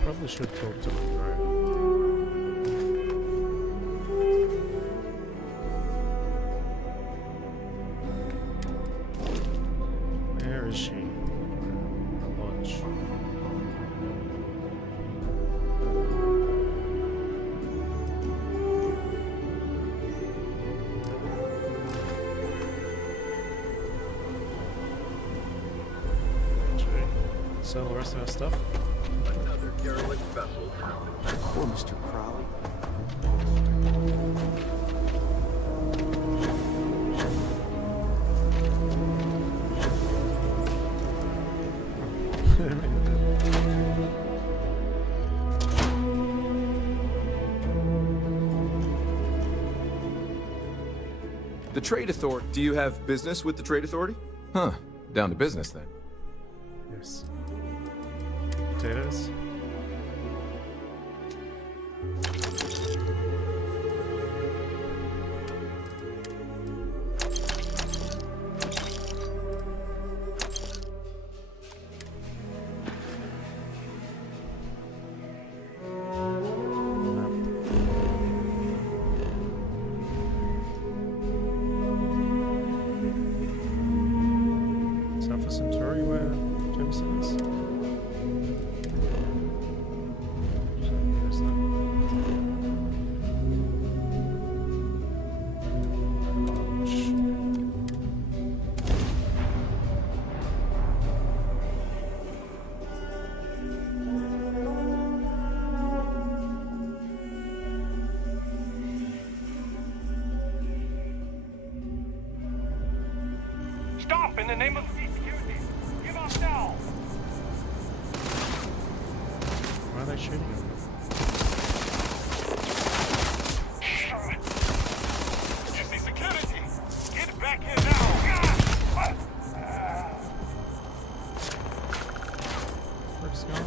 Probably should talk to Andromeda. Where is she? The lodge. Should we sell the rest of our stuff? Derelict vessel. Poor Mr. Crowley. The Trade Authority. Do you have business with the Trade Authority? Huh. Down to business then. Yes. Potatoes. Stop in the name of sea security! Give up now! Why are they shooting at me? Sea security! Get back here now! What's going on?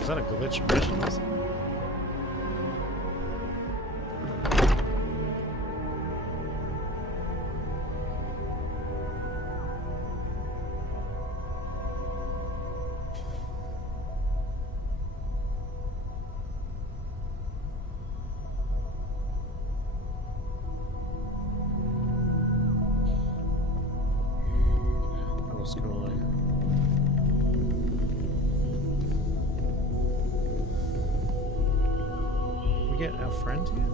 Is that a glitch mission? What's going on? We get our friend here to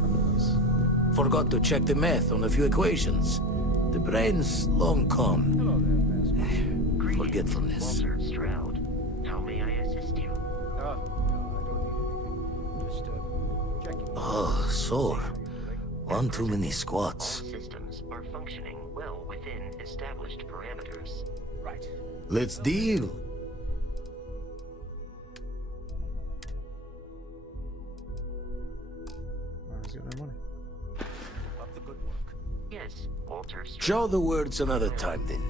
come with us. Forgot to check the math on a few equations. The brain's long gone. Forgetfulness. Walter Stroud. How may I assist you? Oh, sore. One too many squats. All systems are functioning well within established parameters. Let's deal. Show the words another time, then.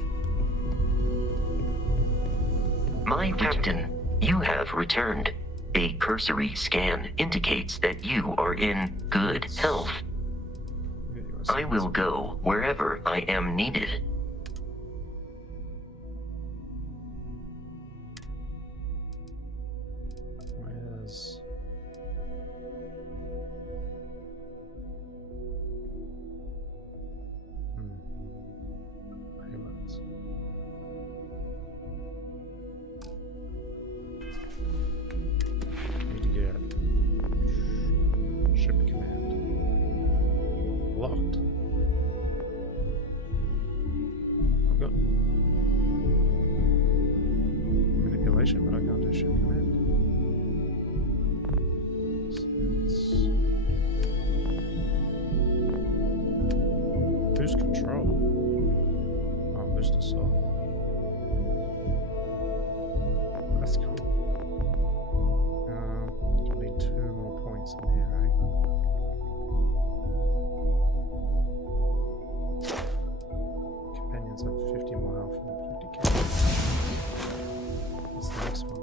My captain, you have returned. A cursory scan indicates that you are in good health. I will go wherever I am needed. Where's... Payments. Need to get ship command. Locked. I've got manipulation, but I can't do ship command. Boost control. Oh, boost assault. That's cool. I need 2 more points in here, right? Companions have 50 more health and 50k. What's the next one?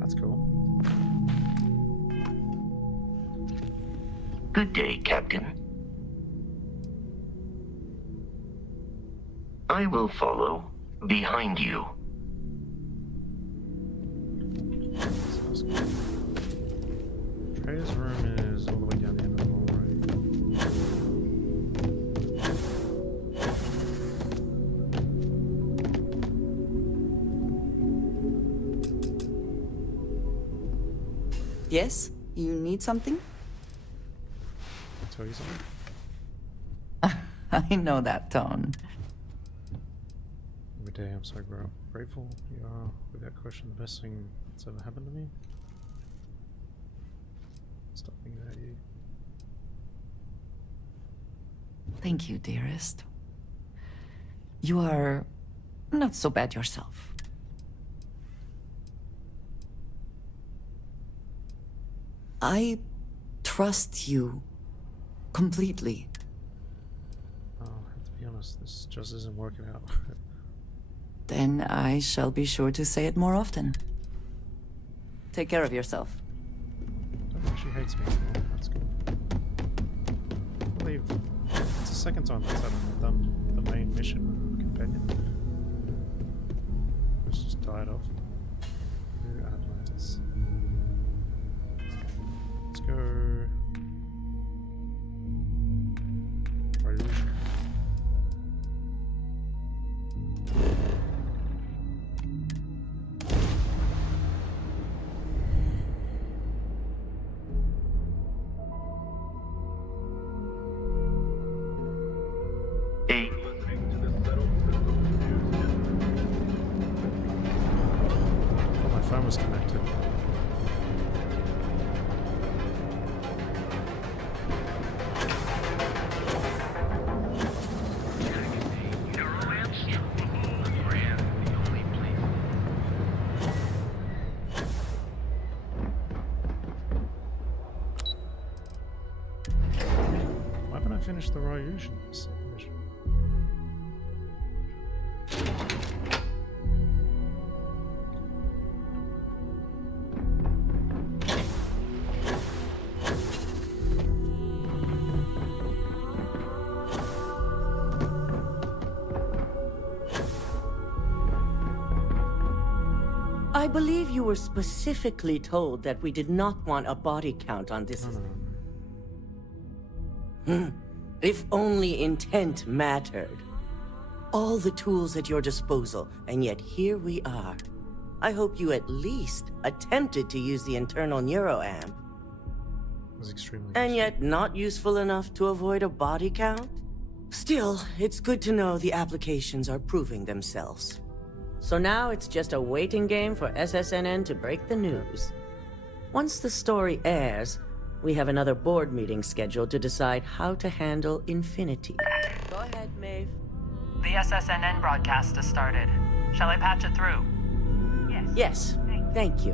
That's cool. Good day, Captain. I will follow behind you. Trader's room is all the way down the end of the hall, Yes? You need something? I'll tell you something. I know that tone. Every day I'm so grateful you are, without question, the best thing that's ever happened to me. Stop thinking about you. Thank you, dearest. You are not so bad yourself. I trust you completely. Oh, I have to be honest, this just isn't working out. Then I shall be sure to say it more often. Take care of yourself. I don't think she hates me anymore. That's good. I believe it's the second time since I've done the main mission with a companion. It's just died off. New Atlantis. Let's go. Rouge. My phone was connected. Why haven't I finished the Rouge in this mission? I believe you were specifically told that we did not want a body count on this. If only intent mattered. All the tools at your disposal, and yet here we are. I hope you at least attempted to use the internal neuroamp. It was extremely And yet not useful enough to avoid a body count? Still, it's good to know the applications are proving themselves. So now it's just a waiting game for SSNN to break the news. Once the story airs, we have another board meeting scheduled to decide how to handle Infinity. Go ahead, Maeve. The SSNN broadcast has started. Shall I patch it through? Yes, thank you.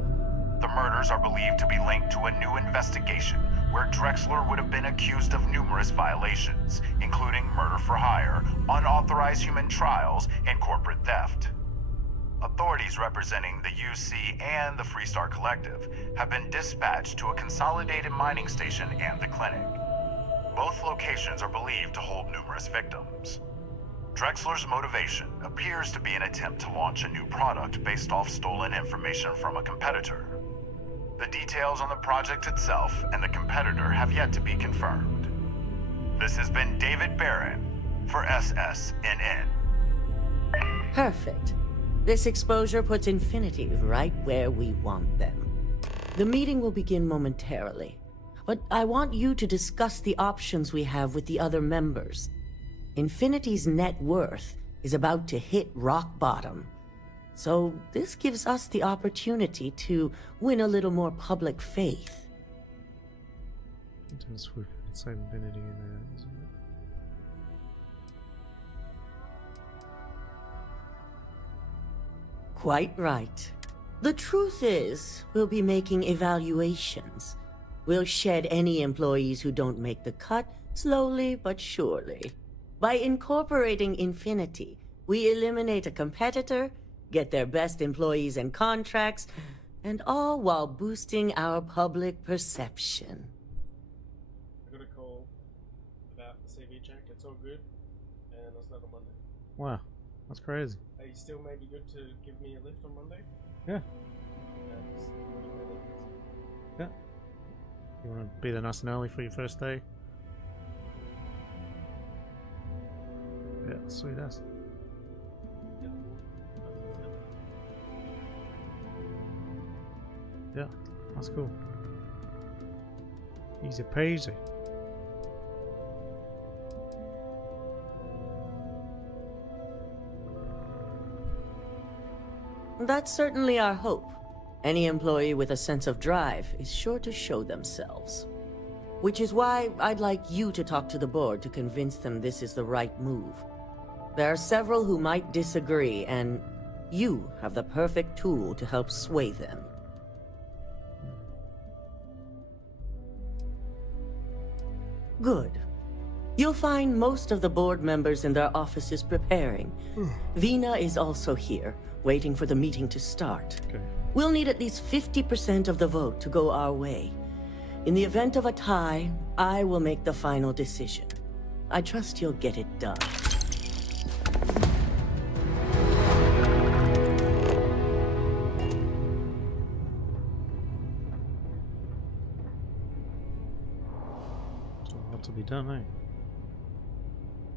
The murders are believed to be linked to a new investigation where Drexler would have been accused of numerous violations, including murder for hire, unauthorized human trials, and corporate theft. Authorities representing the UC and the Freestar Collective have been dispatched to a consolidated mining station and the clinic. Both locations are believed to hold numerous victims. Drexler's motivation appears to be an attempt to launch a new product based off stolen information from a competitor. The details on the project itself and the competitor have yet to be confirmed. This has been David Barron for SSNN. Perfect. This exposure puts Infinity right where we want them. The meeting will begin momentarily, but I want you to discuss the options we have with the other members. Infinity's net worth is about to hit rock bottom. So this gives us the opportunity to win a little more public faith. Save Infinity in there, isn't it? Quite right. The truth is, we'll be making evaluations. We'll shed any employees who don't make the cut, slowly but surely. By incorporating Infinity, we eliminate a competitor, get their best employees and contracts, and all while boosting our public perception. I got a call about the CV check. It's all good, and I'll start on Monday. Wow, that's crazy. Are you still maybe good to give me a lift on Monday? Yeah. Yeah. You want to be there nice and early for your first day? Yeah, sweet ass. Yeah, that's cool. Easy peasy. That's certainly our hope. Any employee with a sense of drive is sure to show themselves. Which is why I'd like you to talk to the board to convince them this is the right move. There are several who might disagree, and you have the perfect tool to help sway them. Good. You'll find most of the board members in their offices preparing. Vina is also here, waiting for the meeting to start. Okay. We'll need at least 50% of the vote to go our way. In the event of a tie, I will make the final decision. I trust you'll get it done. A lot to be done, eh?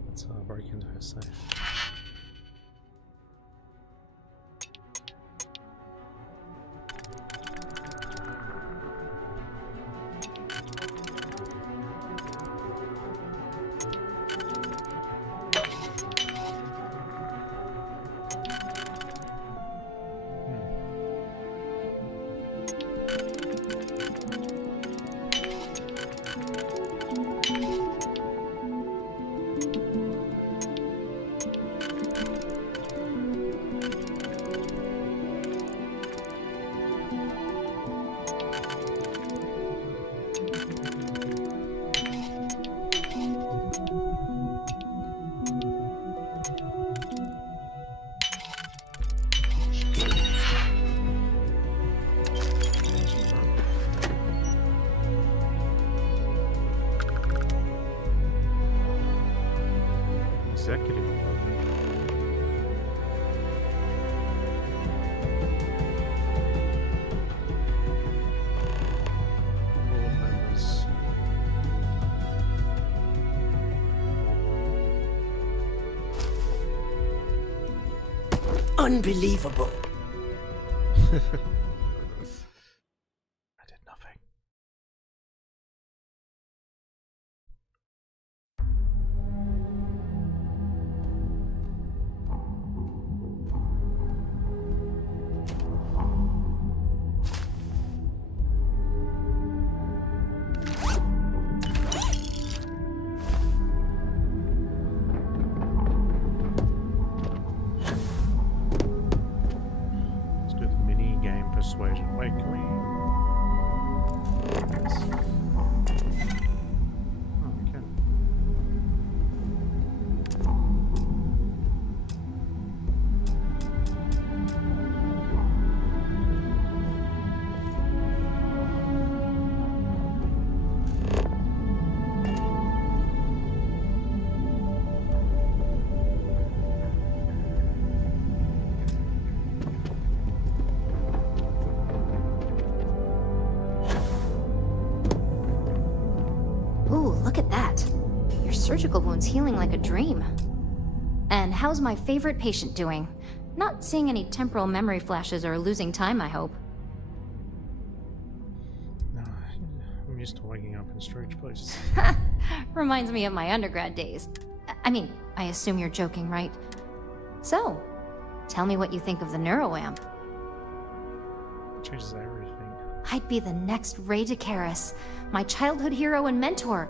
Let's break into her safe. Executive. Board members. Unbelievable. I did nothing. Let's do the mini game persuasion. Wait, can we? surgical wound's healing like a dream. And how's my favorite patient doing? Not seeing any temporal memory flashes or losing time, I hope. No, I'm used to waking up in strange places. Reminds me of my undergrad days. I mean, I assume you're joking, right? So, tell me what you think of the neuroamp. Changes everything. I'd be the next Ray DeCaris, my childhood hero and mentor.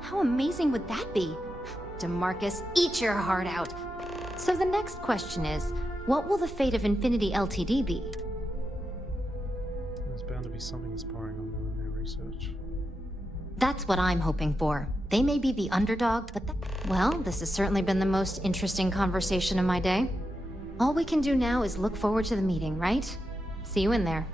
How amazing would that be? DeMarcus, eat your heart out. So the next question is, what will the fate of Infinity Ltd be? There's bound to be something inspiring on doing their research. That's what I'm hoping for. They may be the underdog, but well, this has certainly been the most interesting conversation of my day. All we can do now is look forward to the meeting, right? See you in there.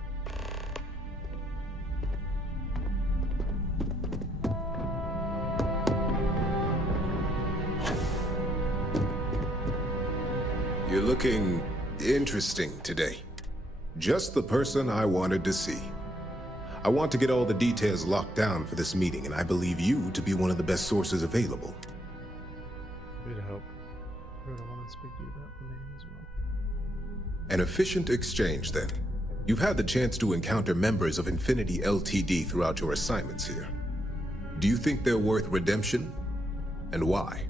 You're looking interesting today. Just the person I wanted to see. I want to get all the details locked down for this meeting, and I believe you to be one of the best sources available. Good help. Good, I wanted to speak to you about the meeting as well. An efficient exchange, then. You've had the chance to encounter members of Infinity Ltd throughout your assignments here. Do you think they're worth redemption? And why?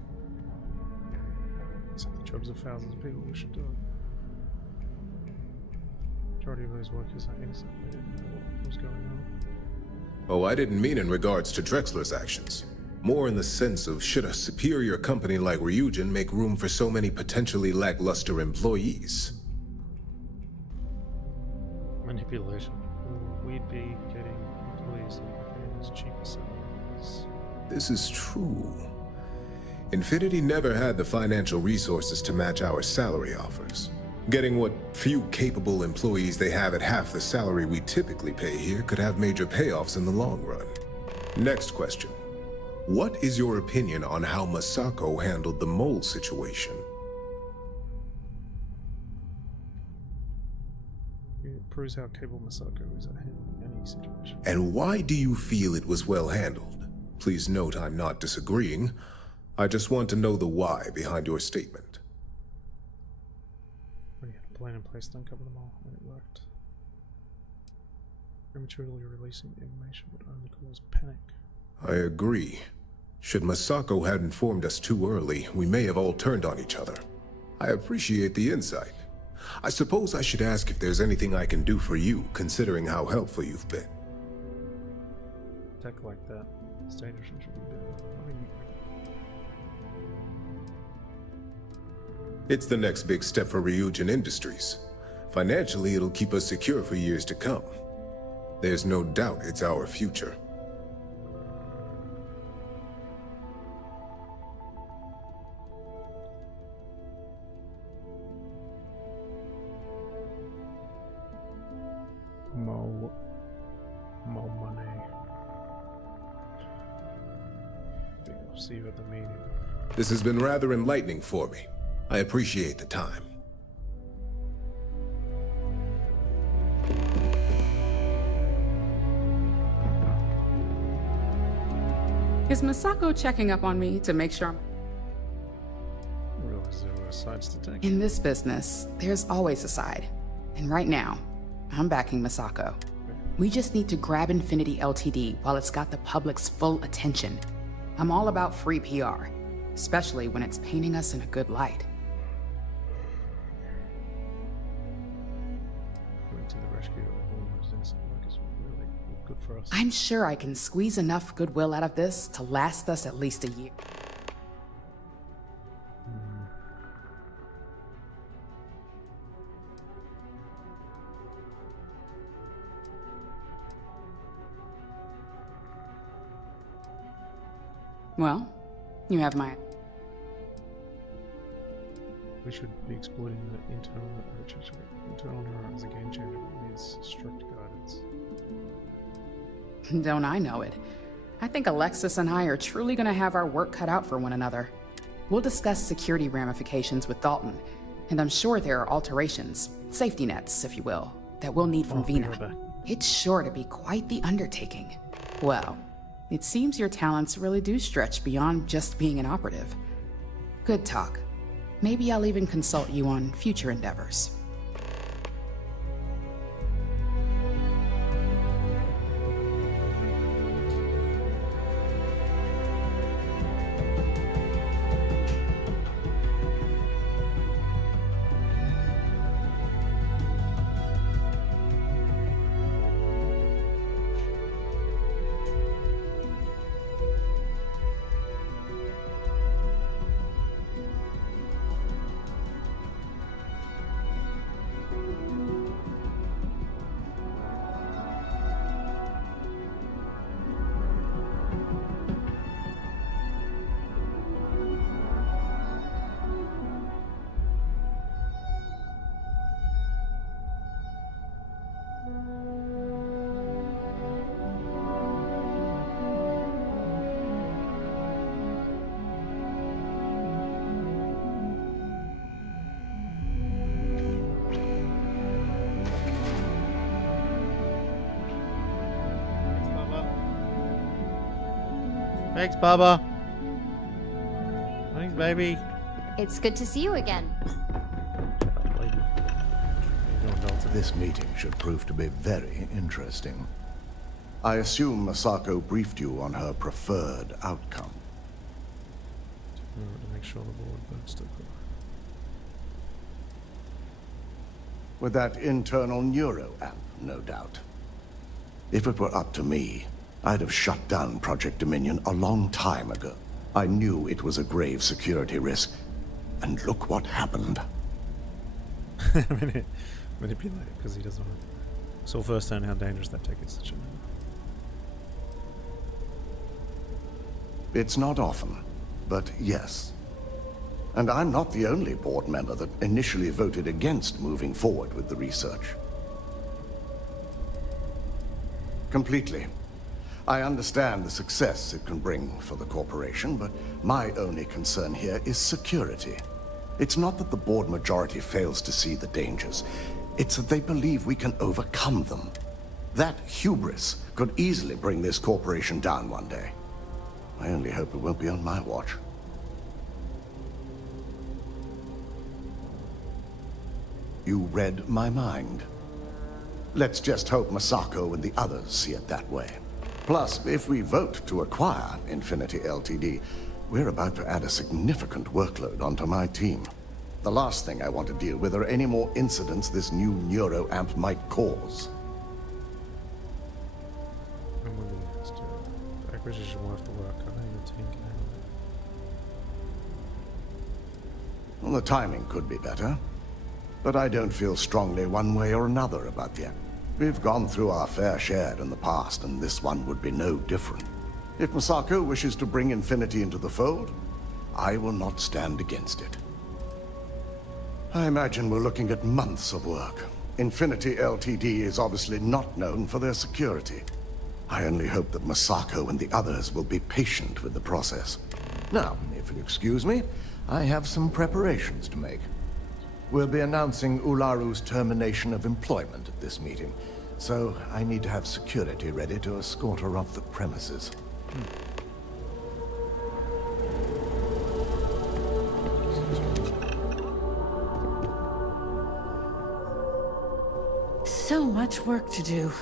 It's the jobs of thousands of people who should do it. Majority of those workers are innocent. They didn't know what was going on. Oh, I didn't mean in regards to Drexler's actions. More in the sense of, should a superior company like Ryujin make room for so many potentially lackluster employees? Manipulation. We'd be getting employees as cheap as salaries. This is true. Infinity never had the financial resources to match our salary offers. Getting what few capable employees they have at half the salary we typically pay here could have major payoffs in the long run. Next question. What is your opinion on how Masako handled the mole situation? It proves how capable Masako is at handling any situation. And why do you feel it was well handled? Please note I'm not disagreeing. I just want to know the why behind your statement. We had a plan in place to uncover them all, and it worked. Prematurely releasing the information would only cause panic. I agree. Should Masako had informed us too early, we may have all turned on each other. I appreciate the insight. I suppose I should ask if there's anything I can do for you, considering how helpful you've been. Tech like that, it's dangerous and should be done. It's the next big step for Ryujin Industries. Financially, it'll keep us secure for years to come. There's no doubt it's our future. More money. I think I'll see you at the meeting. This has been rather enlightening for me. I appreciate the time. Is Masako checking up on me to make sure I'm... I realize there were sides to take. In this business, there's always a side. And right now, I'm backing Masako. We just need to grab Infinity Ltd while it's got the public's full attention. I'm all about free PR, especially when it's painting us in a good light. Going to the rescue of all those innocent workers would really be good for us. I'm sure I can squeeze enough goodwill out of this to last us at least a year. Well, you have my... We should be exploiting the internal neuron as a game changer, but it needs strict guidance. Don't I know it? I think Alexis and I are truly going to have our work cut out for one another. We'll discuss security ramifications with Dalton, and I'm sure there are alterations, safety nets, if you will, that we'll need from Vina. It's sure to be quite the undertaking. Well, It seems your talents really do stretch beyond just being an operative. Good talk. Maybe I'll even consult you on future endeavors. Thanks, Baba. Thanks, baby. It's good to see you again. This meeting should prove to be very interesting. I assume Masako briefed you on her preferred outcome. To make sure the board votes to go. With that internal neuro app, no doubt. If it were up to me, I'd have shut down Project Dominion a long time ago. I knew it was a grave security risk, and look what happened. Manipulate, because he doesn't want to. Saw firsthand how dangerous that tech is. It's not often, but yes. And I'm not the only board member that initially voted against moving forward with the research. Completely. I understand the success it can bring for the corporation, but my only concern here is security. It's not that the board majority fails to see the dangers. It's that they believe we can overcome them. That hubris could easily bring this corporation down one day. I only hope it won't be on my watch. You read my mind. Let's just hope Masako and the others see it that way. Plus, if we vote to acquire Infinity Ltd, we're about to add a significant workload onto my team. The last thing I want to deal with are any more incidents this new neuro amp might cause. Acquisition will have to work. I know your team can handle it. Well, the timing could be better, but I don't feel strongly one way or another about the app. We've gone through our fair share in the past, and this one would be no different. If Masako wishes to bring Infinity into the fold, I will not stand against it. I imagine we're looking at months of work. Infinity Ltd is obviously not known for their security. I only hope that Masako and the others will be patient with the process. Now, if you'll excuse me, I have some preparations to make. We'll be announcing Ularu's termination of employment at this meeting, so I need to have security ready to escort her off the premises. So much work to do.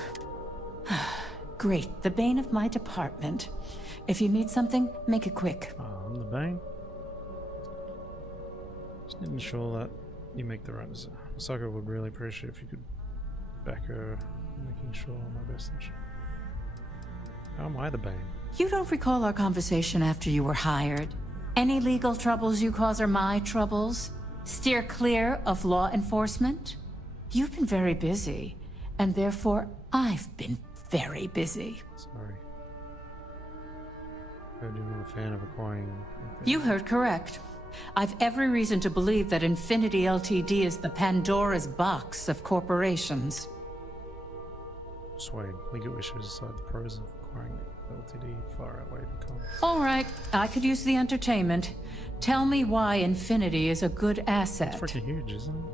Great, the bane of my department. If you need something, make it quick. I'm the bane. Just need to ensure that you make the right decision. Masako would really appreciate if you could back her, making sure my best interest. How am I the bane? You don't recall our conversation after you were hired? Any legal troubles you cause are my troubles? Steer clear of law enforcement? You've been very busy, and therefore I've been very busy. Sorry. Heard you're not a fan of acquiring. You heard correct. I've every reason to believe that Infinity Ltd is the Pandora's box of corporations. Swayed. Legal issues aside, the pros of acquiring Ltd far outweigh the cons. All right, I could use the entertainment. Tell me why Infinity is a good asset. It's freaking huge, isn't it?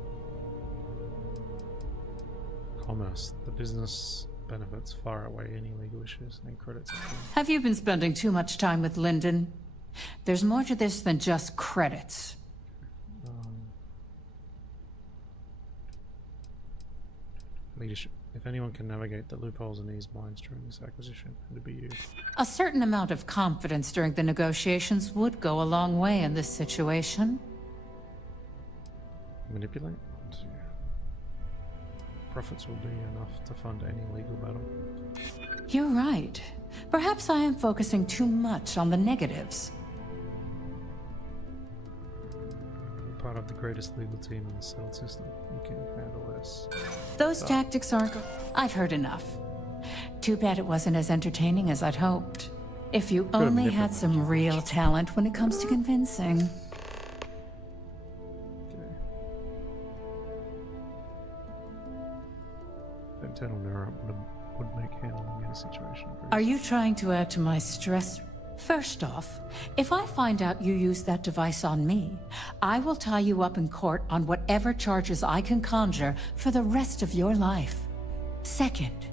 Commerce. The business benefits far outweigh any legal issues and credits. Have you been spending too much time with Lyndon? There's more to this than just credits. Leadership. If anyone can navigate the loopholes in these minds during this acquisition, it'd be you. A certain amount of confidence during the negotiations would go a long way in this situation. Manipulate? Profits will be enough to fund any legal battle. You're right. Perhaps I am focusing too much on the negatives. You're part of the greatest legal team in the settled system. You can handle this. Those tactics aren't... I've heard enough. Too bad it wasn't as entertaining as I'd hoped. If you only had some real talent when it comes to convincing. Internal neuron would make handling any situation. Are you trying to add to my stress? First off, if I find out you used that device on me, I will tie you up in court on whatever charges I can conjure for the rest of your life. Second,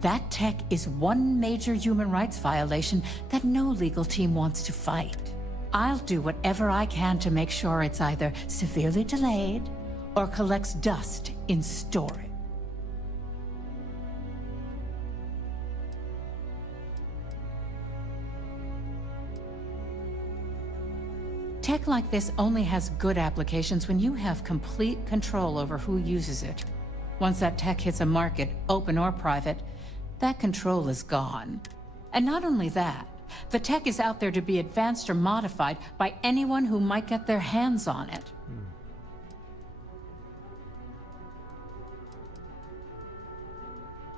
that tech is one major human rights violation that no legal team wants to fight. I'll do whatever I can to make sure it's either severely delayed or collects dust in storage. Tech like this only has good applications when you have complete control over who uses it. Once that tech hits a market, open or private, that control is gone. And not only that, the tech is out there to be advanced or modified by anyone who might get their hands on it.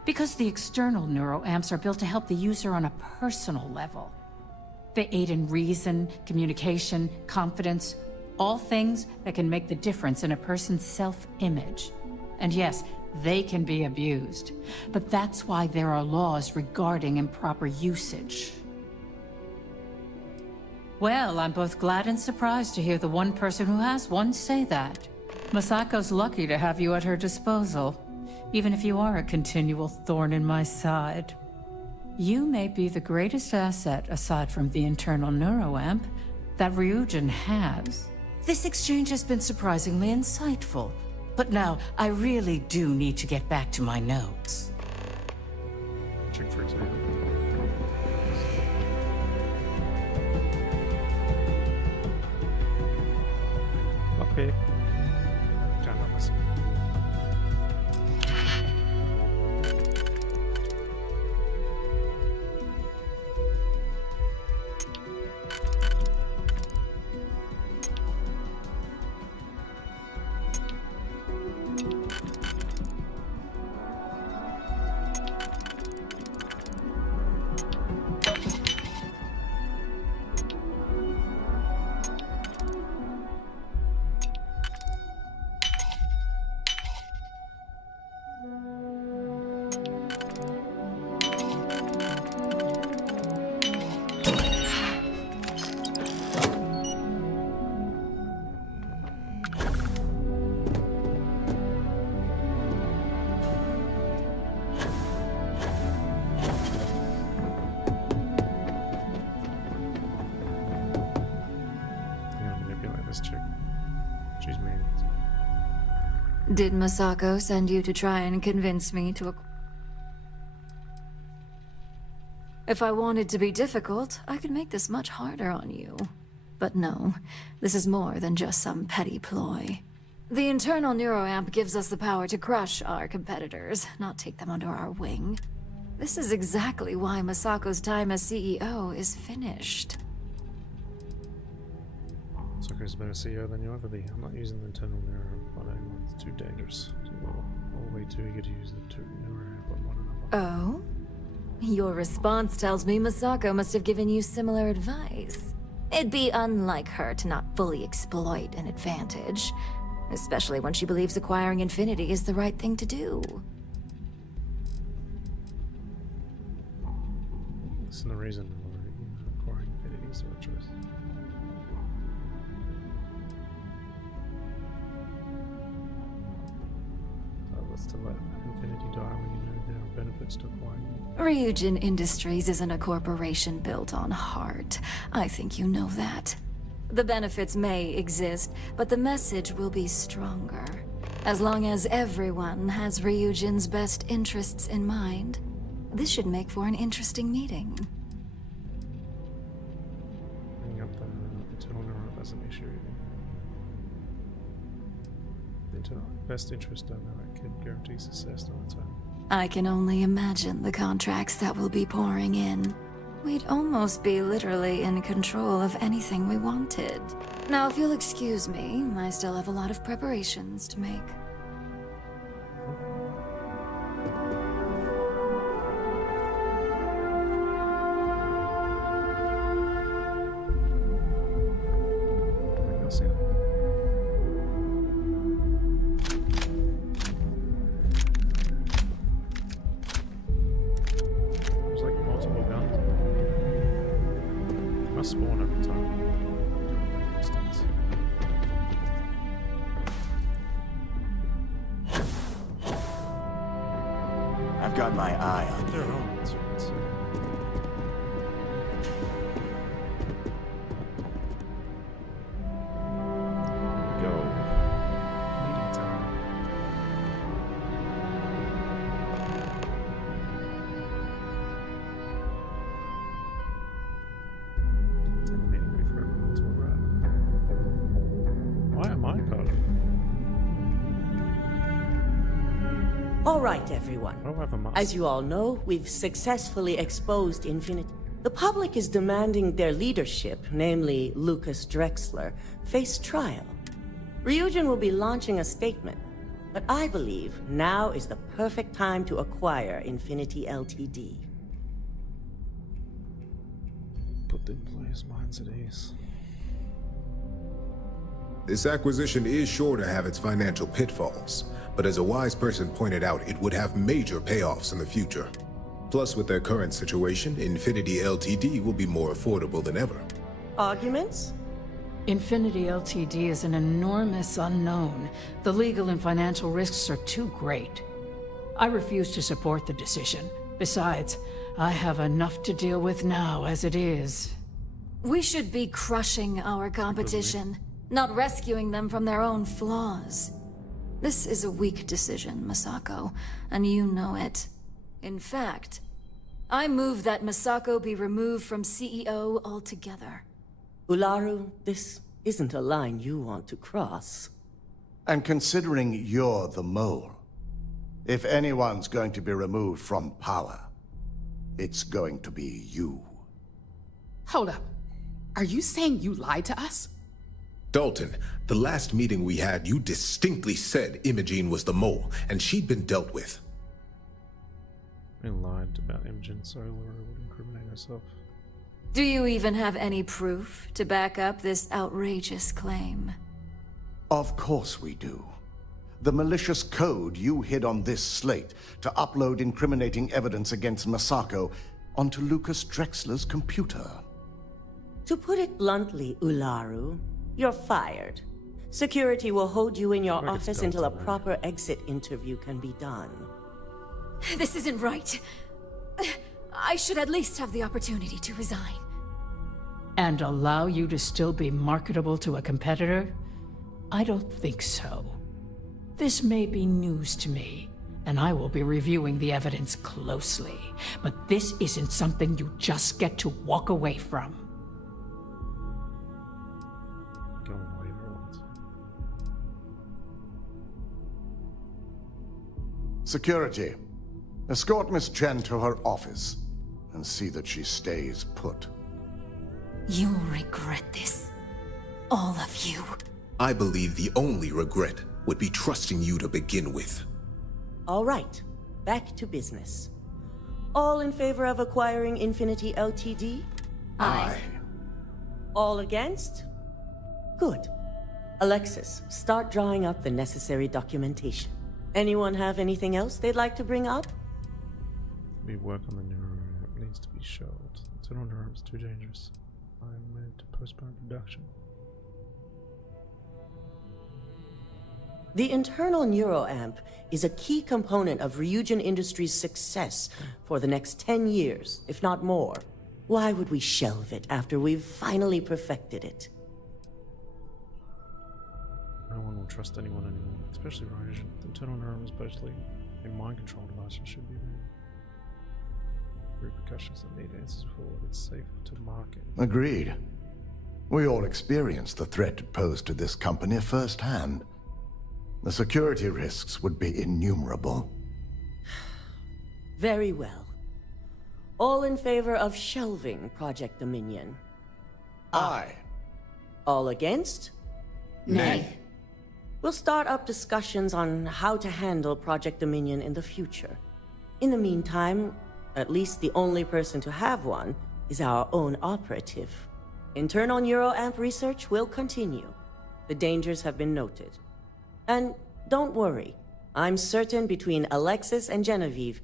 Because the external neuroamps are built to help the user on a personal level. They aid in reason, communication, confidence, all things that can make the difference in a person's self-image. And yes, they can be abused. But that's why there are laws regarding improper usage. Well, I'm both glad and surprised to hear the one person who has one say that. Masako's lucky to have you at her disposal, even if you are a continual thorn in my side. You may be the greatest asset, aside from the internal neuroamp, that Ryujin has. This exchange has been surprisingly insightful, but now I really do need to get back to my notes. Check for example. Okay. Can't help us. Did Masako send you to try and convince me to If I wanted to be difficult, I could make this much harder on you. But no, this is more than just some petty ploy. The internal neuroamp gives us the power to crush our competitors, not take them under our wing. This is exactly why Masako's time as CEO is finished. Masako's a better CEO than you'll ever be. I'm not using the internal neuroamp on anyone. It's too dangerous. All way too eager to use the neuroamp on one another. Oh? Your response tells me Masako must have given you similar advice. It'd be unlike her to not fully exploit an advantage, especially when she believes acquiring Infinity is the right thing to do. Listen the reason acquiring Infinity is the right choice. what's to let Infinity die when you know there are benefits to acquiring them? Ryujin Industries isn't a corporation built on heart. I think you know that. The benefits may exist, but the message will be stronger. As long as everyone has Ryujin's best interests in mind, this should make for an interesting meeting. Bringing up the internal neuron as an issue. The best interest dynamic can guarantee success on its own. I can only imagine the contracts that will be pouring in. We'd almost be literally in control of anything we wanted. Now, if you'll excuse me, I still have a lot of preparations to make. Spawn every time. Instance. I've got my eye on There you. are that's right. Go. Meeting time. Why am I part of it? All right, everyone. I don't have a mask. As you all know, we've successfully exposed Infinity. The public is demanding their leadership, namely Lucas Drexler, face trial. Ryujin will be launching a statement, but I believe now is the perfect time to acquire Infinity Ltd. Put the players' minds at ease. This acquisition is sure to have its financial pitfalls, but as a wise person pointed out, it would have major payoffs in the future. Plus, with their current situation, Infinity Ltd will be more affordable than ever. Arguments? Infinity Ltd is an enormous unknown. The legal and financial risks are too great. I refuse to support the decision. Besides, I have enough to deal with now as it is. We should be crushing our competition, not rescuing them from their own flaws. This is a weak decision, Masako, and you know it. In fact, I move that Masako be removed from CEO altogether. Ularu, this isn't a line you want to cross. And considering you're the mole, if anyone's going to be removed from power, it's going to be you. Hold up. Are you saying you lied to us? Dalton, the last meeting we had, you distinctly said Imogene was the mole, and she'd been dealt with. I lied about Imogen so Laura would incriminate herself. Do you even have any proof to back up this outrageous claim? Of course we do. The malicious code you hid on this slate to upload incriminating evidence against Masako onto Lucas Drexler's computer. To put it bluntly, Ularu, you're fired. Security will hold you in your office until a proper exit interview can be done. This isn't right. I should at least have the opportunity to resign. And allow you to still be marketable to a competitor? I don't think so. This may be news to me, and I will be reviewing the evidence closely. But this isn't something you just get to walk away from. Going away for what? Security, escort Miss Chen to her office and see that she stays put. You'll regret this. All of you. I believe the only regret would be trusting you to begin with. All right, back to business. All in favor of acquiring Infinity Ltd? Aye. All against? Good. Alexis, start drawing up the necessary documentation. Anyone have anything else they'd like to bring up? We work on the neuro. It needs to be shelved. Internal neuro is too dangerous. I am moved to postpone production. The internal neuroamp is a key component of Ryujin Industries' success for the next 10 years, if not more. Why would we shelve it after we've finally perfected it? No one will trust anyone anymore, especially Ryujin. The internal neuron is basically a mind control device and should be there. Repercussions that need answers before it's safe to market. Agreed. We all experienced the threat it posed to this company firsthand. The security risks would be innumerable. Very well. All in favor of shelving Project Dominion? Aye. All against? Nay. We'll start up discussions on how to handle Project Dominion in the future. In the meantime, at least the only person to have one is our own operative. Internal neuroamp research will continue. The dangers have been noted. And don't worry, I'm certain between Alexis and Genevieve,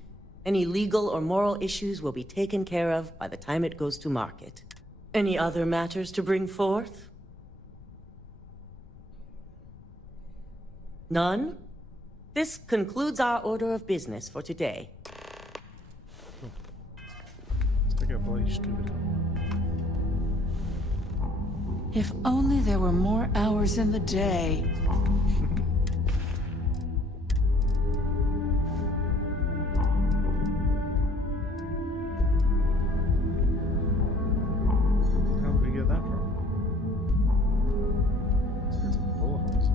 any legal or moral issues will be taken care of by the time it goes to market. Any other matters to bring forth? None? This concludes our order of business for today. If only there were more hours in the day. How did we get that from? Let's get some bullet holes.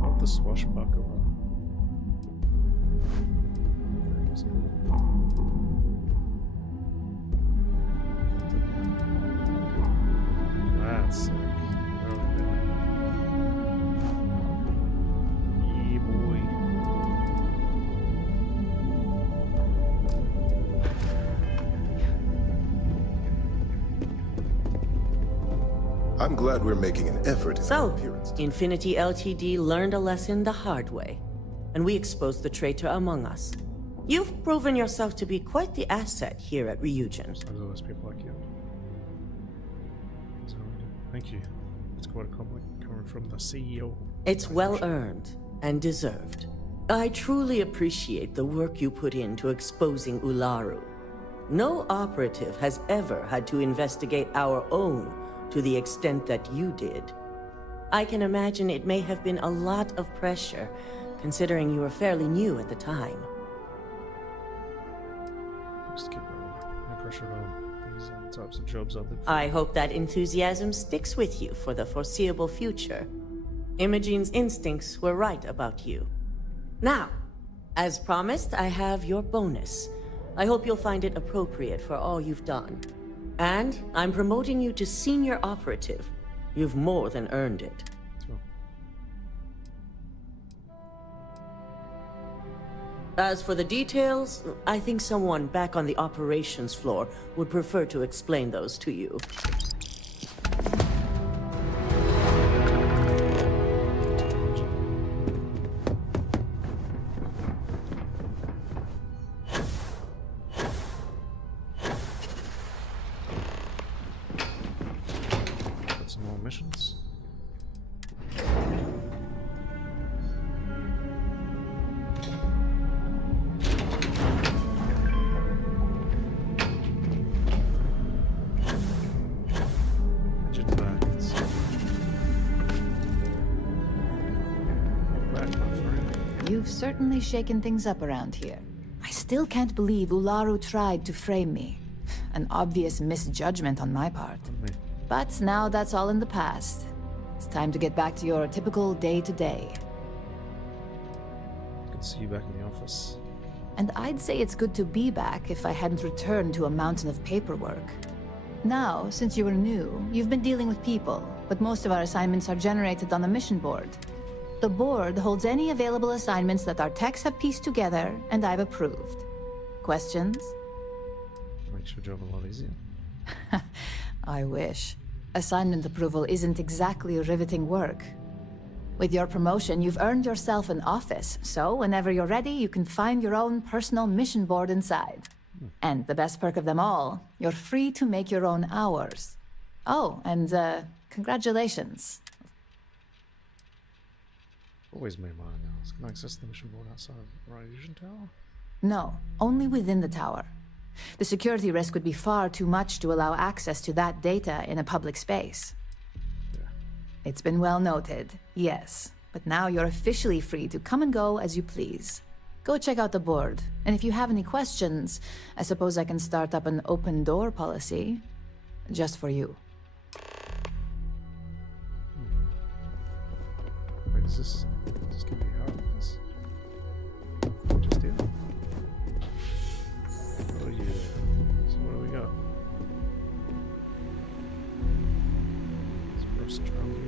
What the swashbuckler? That's sick. Yeah, boy. I'm glad we're making an effort in our So, appearance. Infinity Ltd. learned a lesson the hard way, and we exposed the traitor among us. You've proven yourself to be quite the asset here at Ryujin. There's always people like you. So, thank you. It's quite a compliment coming from the CEO. It's well earned and deserved. I truly appreciate the work you put into exposing Ularu. No operative has ever had to investigate our own to the extent that you did. I can imagine it may have been a lot of pressure, considering you were fairly new at the time. Just keep rolling. No pressure at all. These are the types of jobs I live for. I hope that enthusiasm sticks with you for the foreseeable future. Imogene's instincts were right about you. Now, as promised, I have your bonus. I hope you'll find it appropriate for all you've done. And I'm promoting you to senior operative. You've more than earned it. Sure. As for the details, I think someone back on the operations floor would prefer to explain those to you. Got some more missions. Engine wagons. Back, my friend. You've certainly shaken things up around here. I still can't believe Ularu tried to frame me. An obvious misjudgment on my part. But now that's all in the past. It's time to get back to your typical day-to-day. Good to see you back in the office. And I'd say it's good to be back if I hadn't returned to a mountain of paperwork. Now, since you were new, you've been dealing with people, but most of our assignments are generated on the mission board. The board holds any available assignments that our techs have pieced together, and I've approved. Questions? Makes your job a lot easier. I wish. Assignment approval isn't exactly riveting work. With your promotion, you've earned yourself an office, so whenever you're ready, you can find your own personal mission board inside. And the best perk of them all, you're free to make your own hours. Oh, and congratulations. Always me mine now. Can I access the mission board outside of the radiation tower? No, only within the tower. The security risk would be far too much to allow access to that data in a public space. Yeah. It's been well noted, yes. But now you're officially free to come and go as you please. Go check out the board, and if you have any questions, I suppose I can start up an open door policy. Just for you. Wait, is this gonna be hard? This just here? Oh yeah. So what do we got? It's Strongly.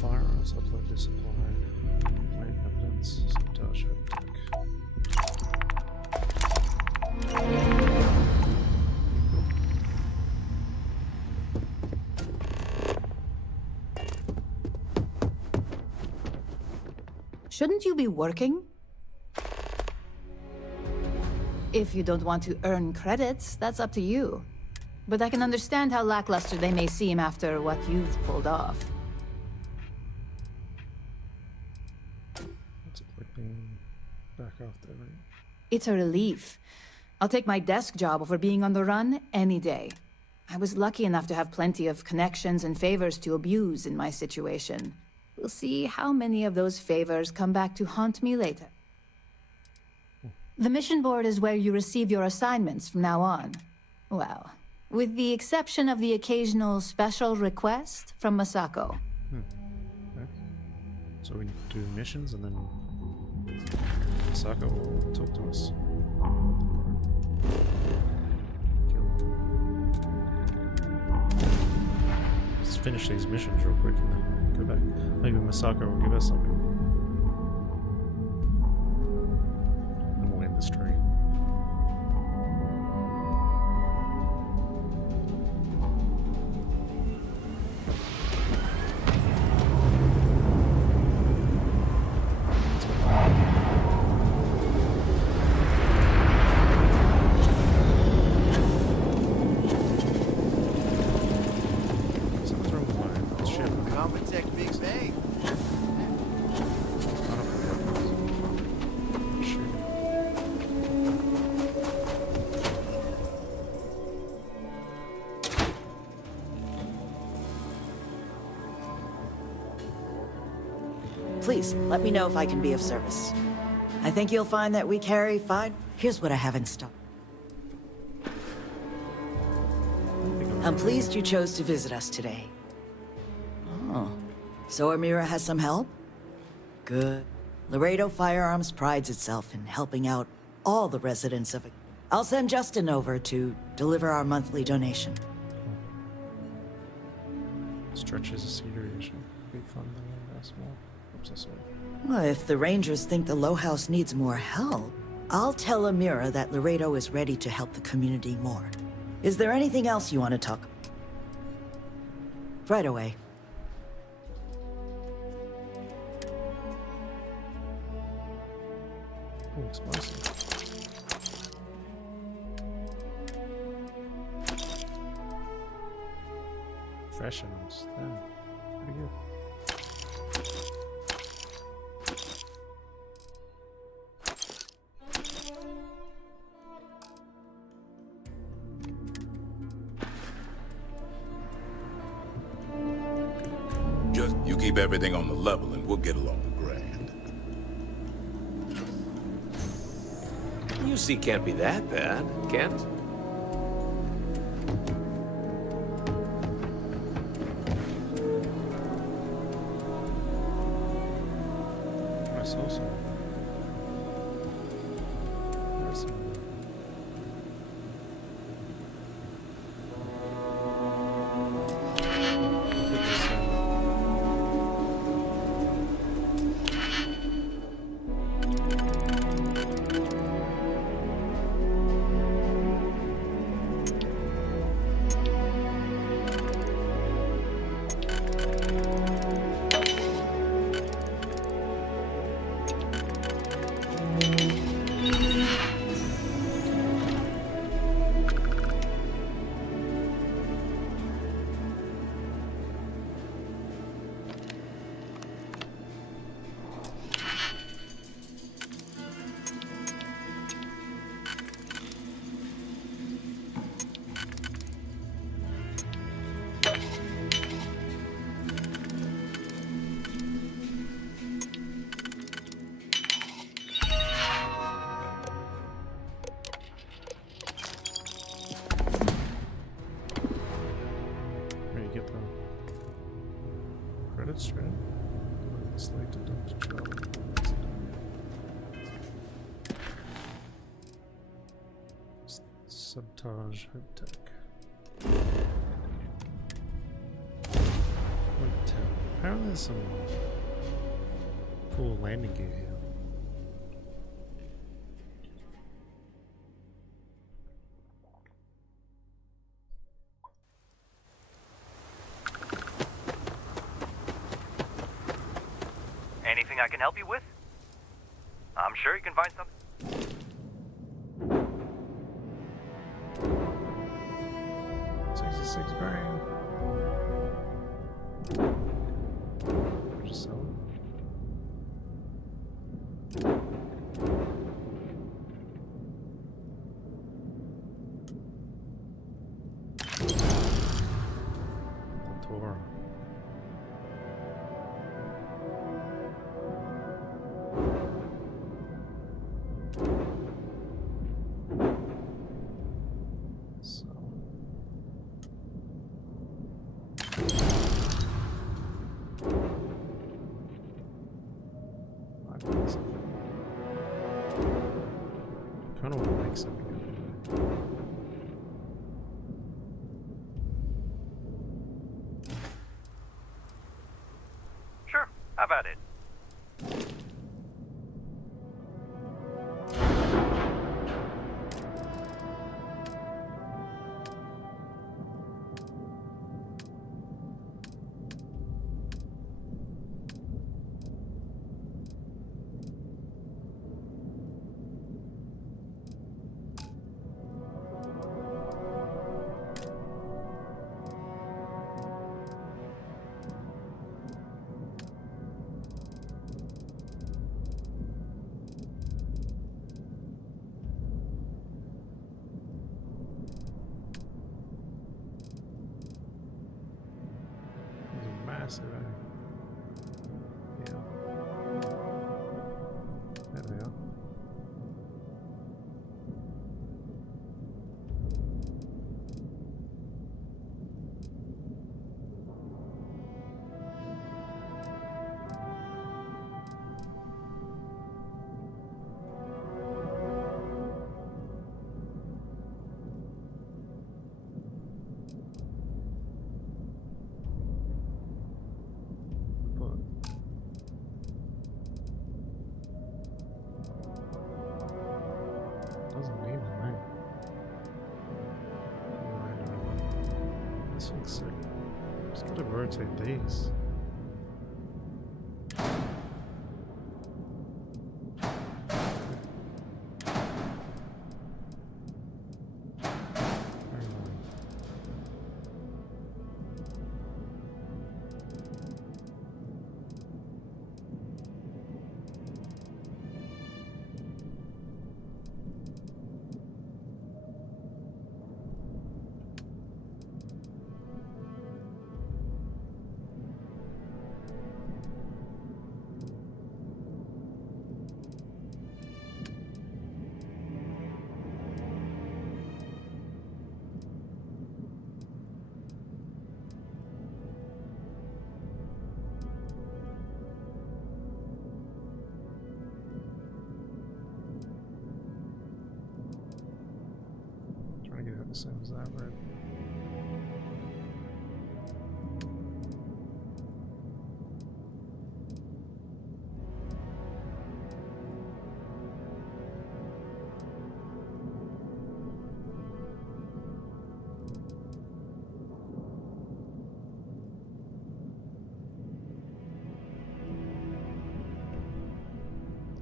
Firearms, upload disapplied. Plant evidence, sabotage, Shouldn't you be working? If you don't want to earn credits, that's up to you. But I can understand how lackluster they may seem after what you've pulled off. Back off there, right? It's a relief. I'll take my desk job over being on the run any day. I was lucky enough to have plenty of connections and favors to abuse in my situation. We'll see how many of those favors come back to haunt me later. The mission board is where you receive your assignments from now on. Well, with the exception of the occasional special request from Masako. Okay. So we do missions and then Masako will talk to us. Let's finish these missions real quick and then go back. Maybe Masako will give us something. And we'll end the stream. Please, let me know if I can be of service. I think you'll find that we carry fine. Here's what I have in stock. I'm pleased you chose to visit us today. Oh, so Amira has some help? Good. Laredo Firearms prides itself in helping out all the residents of it. I'll send Justin over to deliver our monthly donation. Stretches a cedar issue. Be fun than that small. Well, if the Rangers think the Low House needs more help, I'll tell Amira that Laredo is ready to help the community more. Is there anything else you want to talk? Right away. Oh, explosive. Professionals. Yeah, pretty good. Just you keep everything on the level and we'll get along grand. UC can't be that bad, can't? That's awesome. There's some. Where you get the credits, right? Selected Dr. Charlie. Sabotage, Hope Tech. Hotel. Apparently there's some cool landing gear here. Anything I can help you with? I'm sure you can find something. 66 grand. Just sell it. The Torah. So. Kind of want to make something out of it. Sure, how about it? Massive, yeah. There they are. thing's sick. Just gotta rotate these. Trying to get it the same as that, right?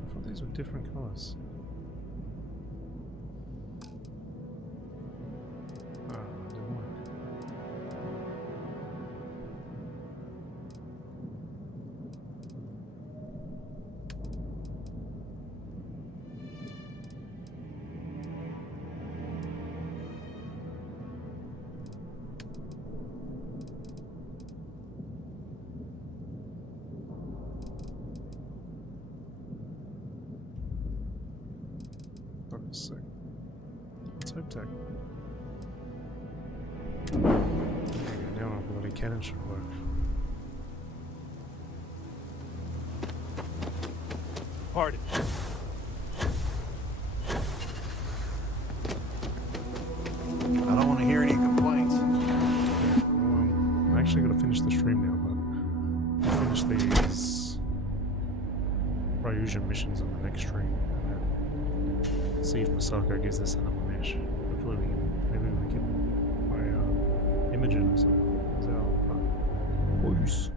I thought these were different colors. Sick. Let's hope tech. There we go, now our bloody cannon should work. Pardon. I don't want to hear any complaints. I actually got to finish the stream now, but I'll finish these Ryujin missions on the next stream. See if Masako gives us another mesh. Hopefully maybe we can buy Imogen or something. Peace.